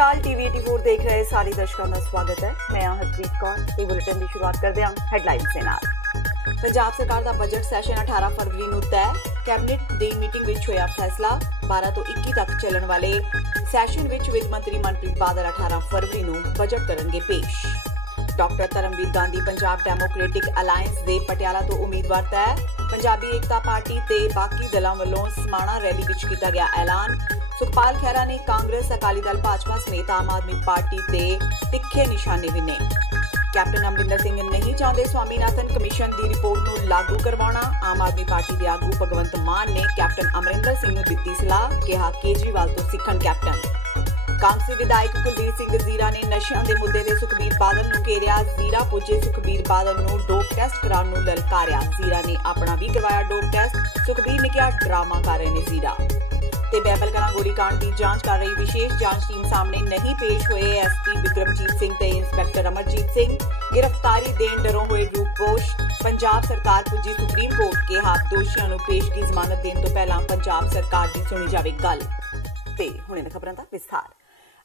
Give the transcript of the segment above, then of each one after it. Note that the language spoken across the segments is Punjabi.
अकाल टीवी 84 देख रहे सारे दर्शकों का स्वागत है। मैं हरप्रीत कौर। बुलेटिन की शुरुआत करते हैं हेडलाइन्स के नाल। पंजाब सरकार का बजट सैशन 18 फरवरी को तय। कैबिनेट की मीटिंग में होया फैसला। 12 तो 21 तक चलने वाले सैशन में वित्त मंत्री मनप्रीत बादल 18 फरवरी को बजट करेंगे पेश। Doctor Dharamvir Gandhi Punjab democratic alliance दे पटियाला तो उम्मीदवार तय। पंजाबी एकता पार्टी ते बाकी दलों वालों समाणा रैली विच कीता गया ऐलान। सुखपाल खैरा ने कांग्रेस अकाली दल भाजपा समेत आम आदमी पार्टी ते तिखे निशाने विने। कैप्टन अमरिंदर सिंह नहीं चाहते स्वामीनाथन कमीशन की रिपोर्ट को लागू करवाना। आम आदमी पार्टी के आगू भगवंत मान ने कैप्टन अमरिंदर सिंह को दी सलाह, कहा केजरीवाल तो सीखण कैप्टन। कांग्रेसी विधायक कुलबीर सिंह जीरा ने नशियां के मुद्दे ते सुखबीर बादल नूं घेरिया। जीरा पुजे सुखबीर बादल नूं डोप टेस्ट कराउण नूं ललकारिया। जीरा ने अपना भी करवाया डोप टेस्ट। सुखबीर ने कहा ड्रामा कर रहे ने जीरा। ते बैबल कलां गोलीकांड की जांच कर रही विशेष जांच टीम सामने नहीं पेश हुए एसपी बिक्रमजीत सिंह ते इंस्पैक्टर अमरजीत सिंह। गिरफ्तारी देण डरों हुए रूपपोश। पंजाब सरकार पुजी सुप्रीम कोर्ट के हाथ दोषियों नूं पेशगी जमानत देण तो पहला पंजाब सरकार की सुनी जावे गल। ते हुणे दी खबरां दा विस्तार।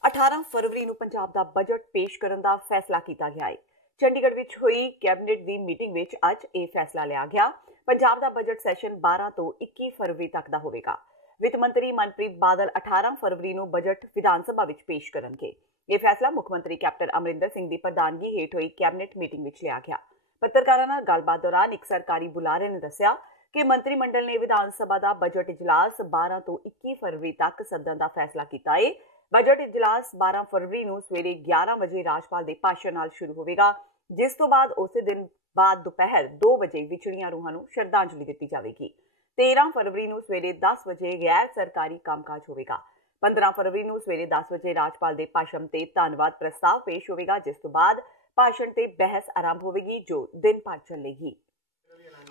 18 फरवरी ਨੂੰ पंजाब ਦਾ बजट पेश ਕਰਨ ਦਾ फैसला किया गया है। चंडीगढ़ ਵਿੱਚ ਹੋਈ कैबिनेट ਦੀ ਮੀਟਿੰਗ ਵਿੱਚ ਅੱਜ ਇਹ फैसला लिया गया। पंजाब ਦਾ बजट ਸੈਸ਼ਨ 12 ਤੋਂ 21 फरवरी तक ਦਾ ਹੋਵੇਗਾ। ਵਿੱਤ ਮੰਤਰੀ ਮਨਪ੍ਰੀਤ ਬਾਦਲ 18 फरवरी ਨੂੰ बजट ਵਿਧਾਨ ਸਭਾ ਵਿੱਚ पेश ਕਰਨਗੇ। ਇਹ फैसला ਮੁੱਖ ਮੰਤਰੀ ਕੈਪਟਨ ਅਮਰਿੰਦਰ ਸਿੰਘ ਦੀ ਪ੍ਰਧਾਨਗੀ ਹੇਠ ਹੋਈ कैबिनेट ਮੀਟਿੰਗ ਵਿੱਚ ਲਿਆ ਗਿਆ। ਪੱਤਰਕਾਰਾਂ ਨਾਲ ਗੱਲਬਾਤ ਦੌਰਾਨ ਇੱਕ ਸਰਕਾਰੀ ਬੁਲਾਰੇ ਨੇ ਦੱਸਿਆ ਕਿ ਮੰਤਰੀ ਮੰਡਲ ਨੇ ਵਿਧਾਨ ਸਭਾ ਦਾ बजट ਇਜਲਾਸ 12 ਤੋਂ 21 फरवरी तक ਸੱਦਣ ਦਾ फैसला ਕੀਤਾ ਹੈ। बजट इजलास 12 फरवरी ਨੂੰ ਸਵੇਰੇ 11 ਵਜੇ ਰਾਜਪਾਲ ਦੇ ਭਾਸ਼ਣ ਨਾਲ ਸ਼ੁਰੂ ਹੋਵੇਗਾ, ਜਿਸ ਤੋਂ ਬਾਅਦ ਉਸੇ ਦਿਨ ਬਾਅਦ ਦੁਪਹਿਰ 2 ਵਜੇ ਵਿਛੜੀਆਂ ਰੂਹਾਂ ਨੂੰ ਸ਼ਰਧਾਂਜਲੀ ਦਿੱਤੀ ਜਾਵੇਗੀ। 13 ਫਰਵਰੀ ਨੂੰ ਸਵੇਰੇ 10 ਵਜੇ ਗੈਰ ਸਰਕਾਰੀ ਕੰਮਕਾਜ ਹੋਵੇਗਾ। 15 ਫਰਵਰੀ ਨੂੰ ਸਵੇਰੇ 10 ਵਜੇ ਰਾਜਪਾਲ ਦੇ ਭਾਸ਼ਣ ਤੇ ਧੰਨਵਾਦ ਪ੍ਰਸਤਾਵ ਪੇਸ਼ ਹੋਵੇਗਾ, ਜਿਸ ਤੋਂ ਬਾਅਦ ਭਾਸ਼ਣ ਤੇ ਬਹਿਸ ਆਰੰਭ ਹੋਵੇਗੀ ਜੋ ਦਿਨ ਭਰ ਚੱਲੇਗੀ।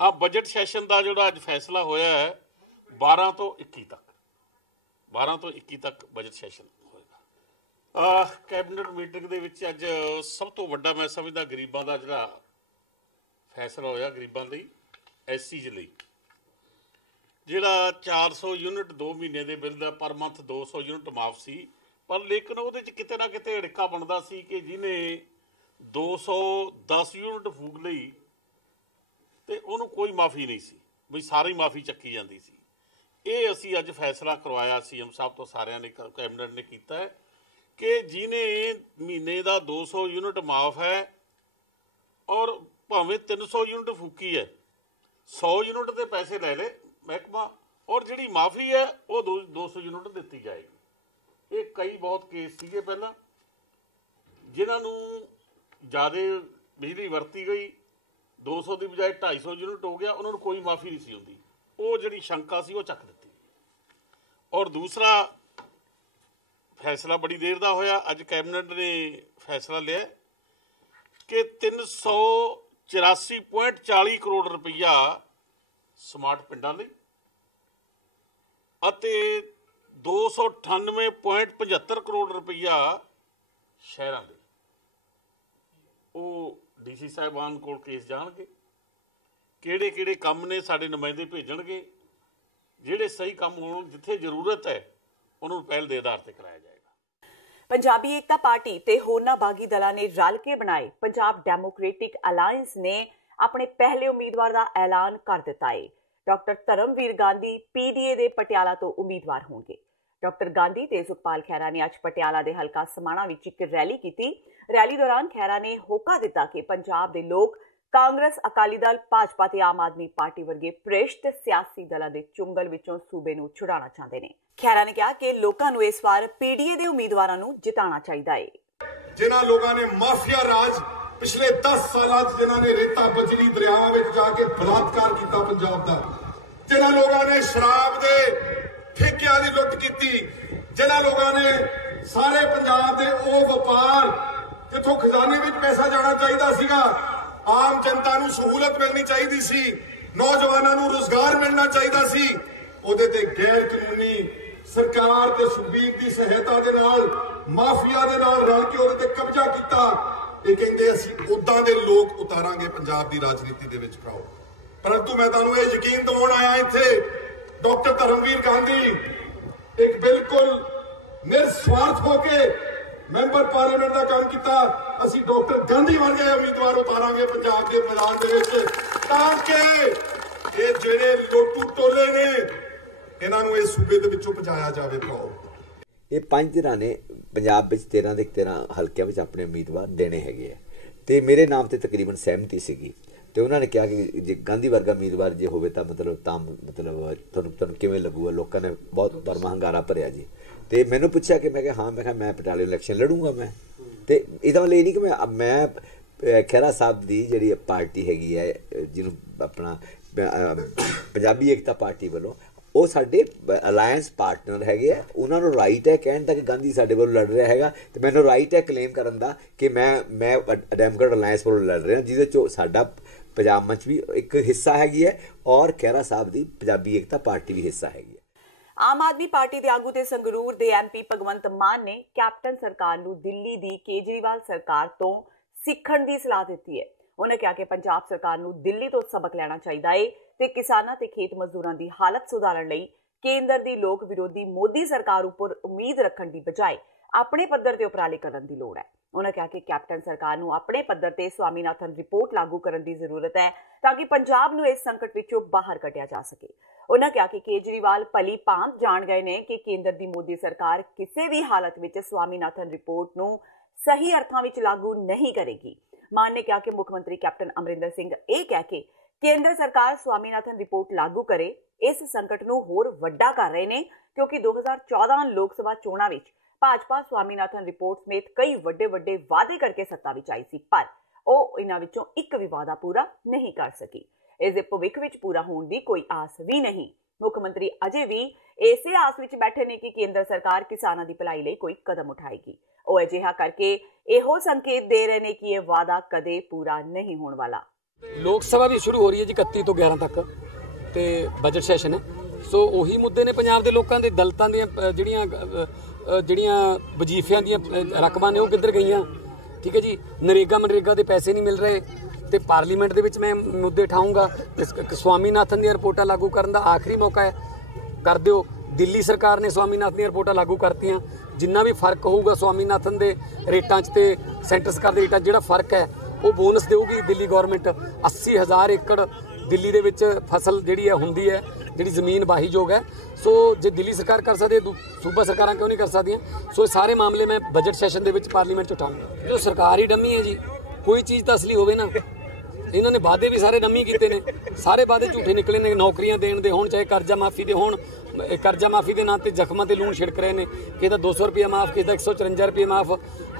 ਆ ਬਜਟ ਸੈਸ਼ਨ ਦਾ ਜਿਹੜਾ ਅੱਜ ਫੈਸਲਾ ਹੋਇਆ ਹੈ 12 ਤੋਂ 21 ਤੱਕ 12 ਤੋਂ 21 ਤੱਕ ਬਜਟ ਸੈਸ਼ਨ कैबिनेट मीटिंग ਦੇ ਵਿੱਚ ਅੱਜ ਸਭ ਤੋਂ ਵੱਡਾ ਮੈਂ ਸਮਝਦਾ ਗਰੀਬਾਂ ਦਾ ਜਿਹੜਾ ਫੈਸਲਾ ਹੋਇਆ। ਗਰੀਬਾਂ ਲਈ ਐਸਸੀਜ਼ ਲਈ ਜਿਹੜਾ 400 ਯੂਨਿਟ 2 ਮਹੀਨੇ ਦੇ ਬਿੱਲ ਦਾ ਪਰ ਮੰਥ 200 ਯੂਨਿਟ ਮਾਫ ਸੀ, ਪਰ ਲੇਕਿਨ ਉਹਦੇ 'ਚ ਕਿਤੇ ਨਾ ਕਿਤੇ ਅੜਿੱਕਾ ਬਣਦਾ ਸੀ ਕਿ ਜਿਹਨੇ 210 ਯੂਨਿਟ ਫੂਕ ਲਈ ਤੇ ਉਹਨੂੰ ਕੋਈ ਮਾਫੀ ਨਹੀਂ ਸੀ, ਬਈ ਸਾਰੀ ਮਾਫੀ ਚੱਕੀ ਜਾਂਦੀ ਸੀ। ਇਹ ਅਸੀਂ ਅੱਜ ਫੈਸਲਾ ਕਰਵਾਇਆ ਸੀਐਮ ਸਾਹਿਬ ਤੋਂ ਸਾਰਿਆਂ ਨੇ ਕੈਬਨਿਟ ਨੇ ਕੀਤਾ ਹੈ कि जिन्हें महीने का 200 यूनिट माफ है और भावें 300 यूनिट फूकी है 100 यूनिट के पैसे ले ले महकमा और जी माफ़ी है वो 200 यूनिट दी जाएगी। ये कई बहुत केस थे पहला जिन्होंने ज़्यादा बिजली वरती गई 200 की बजाय 250 यूनिट हो गया, उन्होंने कोई माफ़ी नहीं सी होंदी, वो जी शंका सी वो चक दी। और दूसरा फैसला बड़ी देर का होया, अज कैबिनेट ने फैसला लिया कि 384.40 करोड़ रुपया स्मार्ट पिंडां लई अते 298.75 करोड़ रुपया शहरां लई। वो डीसी साहिबान कोल केस जाणगे, किहड़े किहड़े काम ने साडे नुमाइंदे भेजणगे, जिहड़े सही काम होण जिथे जरूरत है उन्होंने पहल के आधार पर कराया जाएगा। पंजाबी एकता पार्टी ते होरना बागी दलों ने रल के बनाए पंजाब डेमोक्रेटिक अलायंस ने अपने पहले उम्मीदवार का ऐलान कर दिता है। डॉक्टर धर्मवीर गांधी पीडीए दे पटियाला तो उम्मीदवार होंगे। डॉक्टर गांधी ते सुखपाल खैरा ने अज पटियाला दे हलका समाणा विच एक रैली की। रैली दौरान खैरा ने होका दिता कि पंजाब दे लोग कांग्रेस अकाली दल भाजपा ते आम आदमी पार्टी वर्गे भ्रिष्ट सियासी दलों के चुंगल विचों सूबे नूं छुड़ाना चाहते हैं। खैरा ने कहा कि लोगों नूं इस बार पीडीए दे उम्मीदवारां नूं जिताना चाहिए है। जिन्हां लोगों ने माफिया राज पिछले 10 साल जिन्हां ने रेता बजरी दरियावां विच जाके बलात्कार किया पंजाब दा, जिन्हां लोगों ने शराब दे ठेकियां दी लुट की, जिन्हां लोगों ने सारे पंजाब दे ओ व्यापार जिथों खजाने विच पैसा जाना चाहिदा सीगा, आम जनता नूं सहूलत मिलनी चाहिदी सी, नौजवानों नूं रोजगार मिलना चाहिदा सी, ਉਹਦੇ ਤੇ गैर कानूनी सरकार ते सुबीर की सहायता दे नाल माफिया दे नाल रल के ਉਹਦੇ ਤੇ कब्जा किया। ਇਹ ਕਹਿੰਦੇ ਅਸੀਂ ਉਦਾਂ ਦੇ ਲੋਕ ਉਤਾਰਾਂਗੇ ਪੰਜਾਬ ਦੀ ਰਾਜਨੀਤੀ ਦੇ ਵਿੱਚ ਭਰਾਓ। परंतु मैं तुहानूं ਇਹ ਯਕੀਨ ਦਿਵਾਉਣ ਆਇਆ ਇੱਥੇ डॉक्टर धर्मवीर गांधी एक बिल्कुल निस्वार्थ होके ਮੈਂਬਰ ਪਾਰਲੀਮੈਂਟ ਦਾ ਕੰਮ ਕੀਤਾ। ਅਸੀਂ ਡਾਕਟਰ ਗਾਂਧੀ ਵਰਗੇ ਉਮੀਦਵਾਰ ਉਤਾਰਾਂਗੇ ਪੰਜਾਬ ਦੇ ਮੈਦਾਨ ਦੇ ਵਿੱਚ, ਤਾਂ ਕਿ ਇਹ ਜਿਹੜੇ ਲੋਟੂ ਟੋਲੇ ਨੇ ਇਹਨਾਂ ਨੂੰ ਇਸ ਸੂਬੇ ਦੇ ਵਿੱਚੋਂ ਭਜਾਇਆ ਜਾਵੇ। ਪਾਓ ਇਹ 5 ਧਿਰਾਂ ਨੇ ਪੰਜਾਬ ਵਿੱਚ 13 ਦੇ 13 ਹਲਕਿਆਂ ਵਿੱਚ ਆਪਣੇ ਉਮੀਦਵਾਰ ਦੇਣੇ ਹੈਗੇ ਆ, ਤੇ ਮੇਰੇ ਨਾਮ ਤੇ ਤਕਰੀਬਨ ਸਹਿਮਤੀ ਸੀਗੀ। ਤੇ ਉਹਨਾਂ ਨੇ ਕਿਹਾ ਕਿ ਜੇ ਗਾਂਧੀ ਵਰਗਾ ਉਮੀਦਵਾਰ ਜੇ ਹੋਵੇ ਤਾਂ ਮਤਲਬ ਤੁਹਾਨੂੰ ਕਿਵੇਂ ਲੱਗੂਗਾ। ਲੋਕਾਂ ਨੇ ਬਹੁਤ ਭਰਮਾ ਹੰਗਾਰਾ ਭਰਿਆ ਜੀ। ਤੇ ਮੈਨੂੰ ਪੁੱਛਿਆ ਕਿ ਮੈਂ ਕਿਹਾ ਹਾਂ, ਮੈਂ ਪਟਿਆਲੇ ਇਲੈਕਸ਼ਨ ਲੜੂੰਗਾ ਮੈਂ। ਤੇ ਇਹਦਾ ਮਤਲਬ ਇਹ ਨਹੀਂ ਕਿ ਮੈਂ ਖਹਿਰਾ ਸਾਹਿਬ ਦੀ ਜਿਹੜੀ ਪਾਰਟੀ ਹੈਗੀ ਹੈ, ਜਿਹਨੂੰ ਆਪਣਾ ਪੰਜਾਬੀ ਏਕਤਾ ਪਾਰਟੀ ਵੱਲੋਂ, ਉਹ ਸਾਡੇ ਅਲਾਇੰਸ ਪਾਰਟਨਰ ਹੈਗੇ ਆ। ਉਹਨਾਂ ਨੂੰ ਰਾਈਟ ਹੈ ਕਹਿਣ ਦਾ ਕਿ ਗਾਂਧੀ ਸਾਡੇ ਵੱਲੋਂ ਲੜ ਰਿਹਾ ਹੈਗਾ, ਤੇ ਮੈਨੂੰ ਰਾਈਟ ਹੈ ਕਲੇਮ ਕਰਨ ਦਾ ਕਿ ਮੈਂ ਡੈਮੋਕ੍ਰੇਟ ਅਲਾਇੰਸ ਵੱਲੋਂ ਲੜ ਰਿਹਾ, ਜਿਹਦੇ 'ਚੋਂ ਸਾਡਾ ਪੰਜਾਬ ਮੰਚ ਵੀ ਇੱਕ ਹਿੱਸਾ ਹੈਗੀ ਹੈ ਔਰ ਖਹਿਰਾ ਸਾਹਿਬ ਦੀ ਪੰਜਾਬੀ ਏਕਤਾ ਪਾਰਟੀ ਵੀ ਹਿੱਸਾ ਹੈਗੀ ਹੈ। ਆਮ ਆਦਮੀ ਪਾਰਟੀ ਦੇ ਆਗੂ ਤੇ ਸੰਗਰੂਰ ਦੇ MP ਭਗਵੰਤ ਮਾਨ ਨੇ ਕੈਪਟਨ ਸਰਕਾਰ ਨੂੰ ਦਿੱਲੀ ਦੀ ਕੇਜਰੀਵਾਲ ਸਰਕਾਰ ਤੋਂ ਸਿੱਖਣ ਦੀ ਸਲਾਹ ਦਿੱਤੀ ਹੈ। ਉਹਨਾਂ ਕਿਹਾ ਕਿ ਪੰਜਾਬ ਸਰਕਾਰ ਨੂੰ ਦਿੱਲੀ ਤੋਂ ਸਬਕ ਲੈਣਾ ਚਾਹੀਦਾ ਹੈ ਤੇ ਕਿਸਾਨਾਂ ਤੇ ਖੇਤ ਮਜ਼ਦੂਰਾਂ ਦੀ ਹਾਲਤ ਸੁਧਾਰਨ ਲਈ ਕੇਂਦਰ ਦੀ ਲੋਕ ਵਿਰੋਧੀ ਮੋਦੀ ਸਰਕਾਰ ਉੱਪਰ ਉਮੀਦ ਰੱਖਣ ਦੀ ਬਜਾਏ ਆਪਣੇ ਪੱਧਰ ਤੇ ਉਪਰਾਲੇ ਕਰਨ ਦੀ ਲੋੜ ਹੈ। ਉਹਨਾਂ ਕਿਹਾ ਕਿ ਕੈਪਟਨ ਸਰਕਾਰ ਨੂੰ ਆਪਣੇ ਪੱਧਰ ਤੇ ਸਵਾਮੀਨਾਥਨ ਰਿਪੋਰਟ ਲਾਗੂ ਕਰਨ ਦੀ ਜ਼ਰੂਰਤ ਹੈ ਤਾਂ ਕਿ ਪੰਜਾਬ ਨੂੰ ਇਸ ਸੰਕਟ ਵਿੱਚੋਂ ਬਾਹਰ ਕੱਢਿਆ ਜਾ ਸਕੇ। ਉਹਨਾਂ ਕਿਹਾ ਕਿ ਕੇਜਰੀਵਾਲ ਭਲੀ ਭਾਂਤ ਜਾਣ ਗਏ ਨੇ ਕਿ ਕੇਂਦਰ ਦੀ ਮੋਦੀ ਸਰਕਾਰ ਕਿਸੇ ਵੀ ਹਾਲਤ ਵਿੱਚ ਸਵਾਮੀਨਾਥਨ ਰਿਪੋਰਟ ਨੂੰ ਸਹੀ ਅਰਥਾਂ ਵਿੱਚ ਲਾਗੂ ਨਹੀਂ ਕਰੇਗੀ। ਮਾਨ ਨੇ ਕਿਹਾ ਕਿ ਮੁੱਖ ਮੰਤਰੀ ਕੈਪਟਨ ਅਮਰਿੰਦਰ ਸਿੰਘ ਇਹ ਕਹਿ ਕੇ ਕੇਂਦਰ ਸਰਕਾਰ ਸਵਾਮੀਨਾਥਨ ਰਿਪੋਰਟ ਲਾਗੂ ਕਰੇ ਇਸ ਸੰਕਟ ਨੂੰ ਹੋਰ ਵੱਡਾ ਕਰ ਰਹੇ ਨੇ, ਕਿਉਂਕਿ 2014 ਲੋਕ ਸਭਾ ਚੋਣਾਂ ਵਿੱਚ ਭਾਜਪਾ ਸਵਾਮੀਨਾਥਨ ਰਿਪੋਰਟ ਸਮੇਤ ਕਈ ਵੱਡੇ ਵਾਅਦੇ ਕਰਕੇ ਸੱਤਾ ਵਿੱਚ ਆਈ ਸੀ, ਪਰ ਉਹ ਇਹਨਾਂ ਵਿੱਚੋਂ ਇੱਕ ਵੀ ਵਾਅਦਾ ਪੂਰਾ ਨਹੀਂ ਕਰ ਸਕੀ। ਇਸ ਦੇ ਭਵਿੱਖ ਵਿੱਚ ਪੂਰਾ ਹੋਣ ਦੀ ਕੋਈ ਆਸ ਵੀ ਨਹੀਂ। ਮੁੱਖ ਮੰਤਰੀ ਅਜੇ ਵੀ ਇਸੇ ਆਸ ਵਿੱਚ ਬੈਠੇ ਨੇ ਕਿ ਕੇਂਦਰ ਸਰਕਾਰ ਕਿਸਾਨਾਂ ਦੀ ਭਲਾਈ ਲਈ ਕੋਈ ਕਦਮ ਉਠਾਏਗੀ। ਉਹ ਅਜਿਹਾ ਕਰਕੇ ਇਹੋ ਸੰਕੇਤ ਦੇ ਰਹੇ ਨੇ ਕਿ ਇਹ ਵਾਅਦਾ ਕਦੇ ਪੂਰਾ ਨਹੀਂ ਹੋਣ ਵਾਲਾ। ਲੋਕ ਸਭਾ ਵੀ ਸ਼ੁਰੂ ਹੋ ਰਹੀ ਹੈ ਜੀ 31 ਤੋਂ 11 ਤੱਕ, ਤੇ ਬਜਟ ਸੈਸ਼ਨ ਹੈ। ਸੋ ਉਹੀ ਮੁੱਦੇ ਨੇ ਪੰਜਾਬ ਦੇ ਲੋਕਾਂ ਦੇ। ਦਲਿਤਾਂ ਦੀਆਂ ਜਿਹੜੀਆਂ ਵਜ਼ੀਫਿਆਂ ਦੀਆਂ ਰਕਮਾਂ ਨੇ ਉਹ ਕਿੱਧਰ ਗਈਆਂ, ਠੀਕ ਹੈ ਜੀ। ਨਰੇਗਾ ਦੇ ਪੈਸੇ ਨਹੀਂ ਮਿਲ ਰਹੇ, ਤੇ ਪਾਰਲੀਮੈਂਟ ਦੇ ਵਿੱਚ ਮੈਂ ਮੁੱਦੇ ਉਠਾਊਂਗਾ। ਸਵਾਮੀਨਾਥਨ ਦੀਆਂ ਰਿਪੋਰਟਾਂ ਲਾਗੂ ਕਰਨ ਦਾ ਆਖਰੀ ਮੌਕਾ ਹੈ, ਕਰ ਦਿਓ। ਦਿੱਲੀ ਸਰਕਾਰ ਨੇ ਸਵਾਮੀਨਾਥਨ ਦੀਆਂ ਰਿਪੋਰਟਾਂ ਲਾਗੂ ਕਰਤੀਆਂ। ਜਿੰਨਾ ਵੀ ਫਰਕ ਹੋਊਗਾ ਸਵਾਮੀਨਾਥਨ ਦੇ ਰੇਟਾਂ 'ਚ ਤੇ ਸੈਂਟਰ ਸਰਕਾਰ ਦੇ ਰੇਟਾਂ 'ਚ, ਜਿਹੜਾ ਫਰਕ ਹੈ ਉਹ ਬੋਨਸ ਦੇਊਗੀ ਦਿੱਲੀ ਗੌਰਮੈਂਟ। 80,000 ਏਕੜ ਦਿੱਲੀ ਦੇ ਵਿੱਚ ਫਸਲ ਜਿਹੜੀ ਹੈ ਹੁੰਦੀ ਹੈ, ਜਿਹੜੀ ਜ਼ਮੀਨ ਵਾਹੀਯੋਗ ਹੈ। ਸੋ ਜੇ ਦਿੱਲੀ ਸਰਕਾਰ ਕਰ ਸਕਦੀ ਹੈ, ਸੂਬਾ ਸਰਕਾਰਾਂ ਕਿਉਂ ਨਹੀਂ ਕਰ ਸਕਦੀਆਂ? ਸੋ ਇਹ ਸਾਰੇ ਮਾਮਲੇ ਮੈਂ ਬਜਟ ਸੈਸ਼ਨ ਦੇ ਵਿੱਚ ਪਾਰਲੀਮੈਂਟ 'ਚ ਉਠਾਉਂਗਾ। ਜੋ ਸਰਕਾਰ ਹੀ ਡੰਮੀ ਹੈ ਜੀ, ਕੋਈ ਚੀਜ਼ ਤਾਂ ਅਸਲੀ ਹੋਵੇ ਨਾ। ਇਹਨਾਂ ਨੇ ਵਾਅਦੇ ਵੀ ਸਾਰੇ ਡੰਮੀ ਕੀਤੇ ਨੇ, ਸਾਰੇ ਵਾਅਦੇ ਝੂਠੇ ਨਿਕਲੇ ਨੇ। ਨੌਕਰੀਆਂ ਦੇਣ ਦੇ ਹੋਣ, ਚਾਹੇ ਕਰਜ਼ਾ ਮਾਫੀ ਦੇ ਹੋਣ, ਕਰਜ਼ਾ ਮਾਫੀ ਦੇ ਨਾਂ ਤੇ ਜ਼ਖਮਾਂ ਤੇ ਲੂਣ ਛਿੜਕ ਰਹੇ ਨੇ। ਕਿਸੇ ਦਾ 200 ਰੁਪਏ ਮਾਫ, ਕਿਸੇ ਦਾ 154 ਰੁਪਏ ਮਾਫ।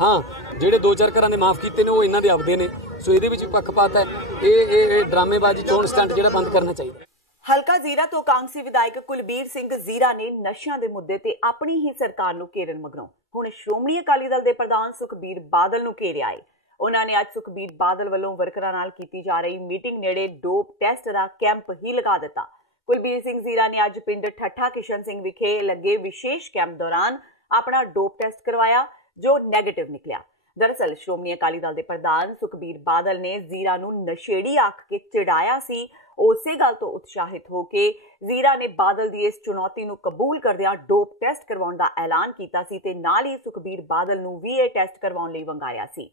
ਹਾਂ, ਜਿਹੜੇ 2-4 ਘਰਾਂ ਦੇ ਮਾਫ ਕੀਤੇ ਨੇ ਉਹ ਇਹਨਾਂ ਦੇ ਆਪਦੇ ਨੇ। ਸੋ ਇਹਦੇ ਵਿੱਚ ਪੱਖਪਾਤ ਹੈ। ਇਹ ਡਰਾਮੇਬਾਜ਼ੀ, ਚੋਣ ਸਟੰਟ ਜਿਹੜਾ ਬੰਦ ਕਰਨਾ ਚਾਹੀਦਾ। ਹਲਕਾ ਜ਼ੀਰਾ ਤੋਂ ਕਾਂਗਸੀ ਵਿਧਾਇਕ ਕੁਲਬੀਰ ਸਿੰਘ ਜ਼ੀਰਾ ਨੇ ਨਸ਼ਿਆਂ ਦੇ ਮੁੱਦੇ ਤੇ ਆਪਣੀ ਹੀ ਸਰਕਾਰ ਨੂੰ ਘੇਰਨ ਮਗਰੋਂ ਹੁਣ ਸ਼੍ਰੋਮਣੀ ਅਕਾਲੀ ਦਲ ਦੇ ਪ੍ਰਧਾਨ ਸੁਖਬੀਰ ਬਾਦਲ ਨੂੰ ਘੇਰਿਆ ਹੈ। ਉਹਨਾਂ ਨੇ ਅੱਜ ਸੁਖਬੀਰ ਬਾਦਲ ਵੱਲੋਂ ਵਰਕਰਾਂ ਨਾਲ ਕੀਤੀ ਜਾ ਰਹੀ ਮੀਟਿੰਗ ਨੇੜੇ ਡੋਪ ਟੈਸਟ ਦਾ ਕੈਂਪ ਹੀ ਲਗਾ ਦਿੱਤਾ। ਕੁਲਬੀਰ ਸਿੰਘ ਜ਼ੀਰਾ ਨੇ ਅੱਜ ਪਿੰਡ ਠੱਠਾ ਕਿਸ਼ਨ ਸਿੰਘ ਵਿਖੇ ਲੱਗੇ ਵਿਸ਼ੇਸ਼ ਕੈਂਪ ਦੌਰਾਨ ਆਪਣਾ ਡੋਪ ਟੈਸਟ ਕਰਵਾਇਆ, ਜੋ ਨੈਗੇਟਿਵ ਨਿਕਲਿਆ। ਦਰਅਸਲ ਸ਼੍ਰੋਮਣੀ ਅਕਾਲੀ ਦਲ ਦੇ ਪ੍ਰਧਾਨ ਸੁਖਬੀਰ ਬਾਦਲ ਨੇ ਜ਼ੀਰਾ ਨੂੰ ਨਸ਼ੇੜੀ ਆਖ ਕੇ ਚਿੜਾਇਆ ਸੀ। ਉਸੇ ਗੱਲ ਤੋਂ ਉਤਸ਼ਾਹਿਤ ਹੋ ਕੇ ਜ਼ੀਰਾ ਨੇ ਬਾਦਲ ਦੀ ਇਸ ਚੁਣੌਤੀ ਨੂੰ ਕਬੂਲ ਕਰਦਿਆਂ ਡੋਪ ਟੈਸਟ ਕਰਵਾਉਣ ਦਾ ਐਲਾਨ ਕੀਤਾ ਸੀ ਤੇ ਨਾਲ ਹੀ ਸੁਖਬੀਰ ਬਾਦਲ ਨੂੰ ਵੀ ਇਹ ਟੈਸਟ ਕਰਵਾਉਣ ਲਈ ਵੰਗਾਰਿਆ ਸੀ।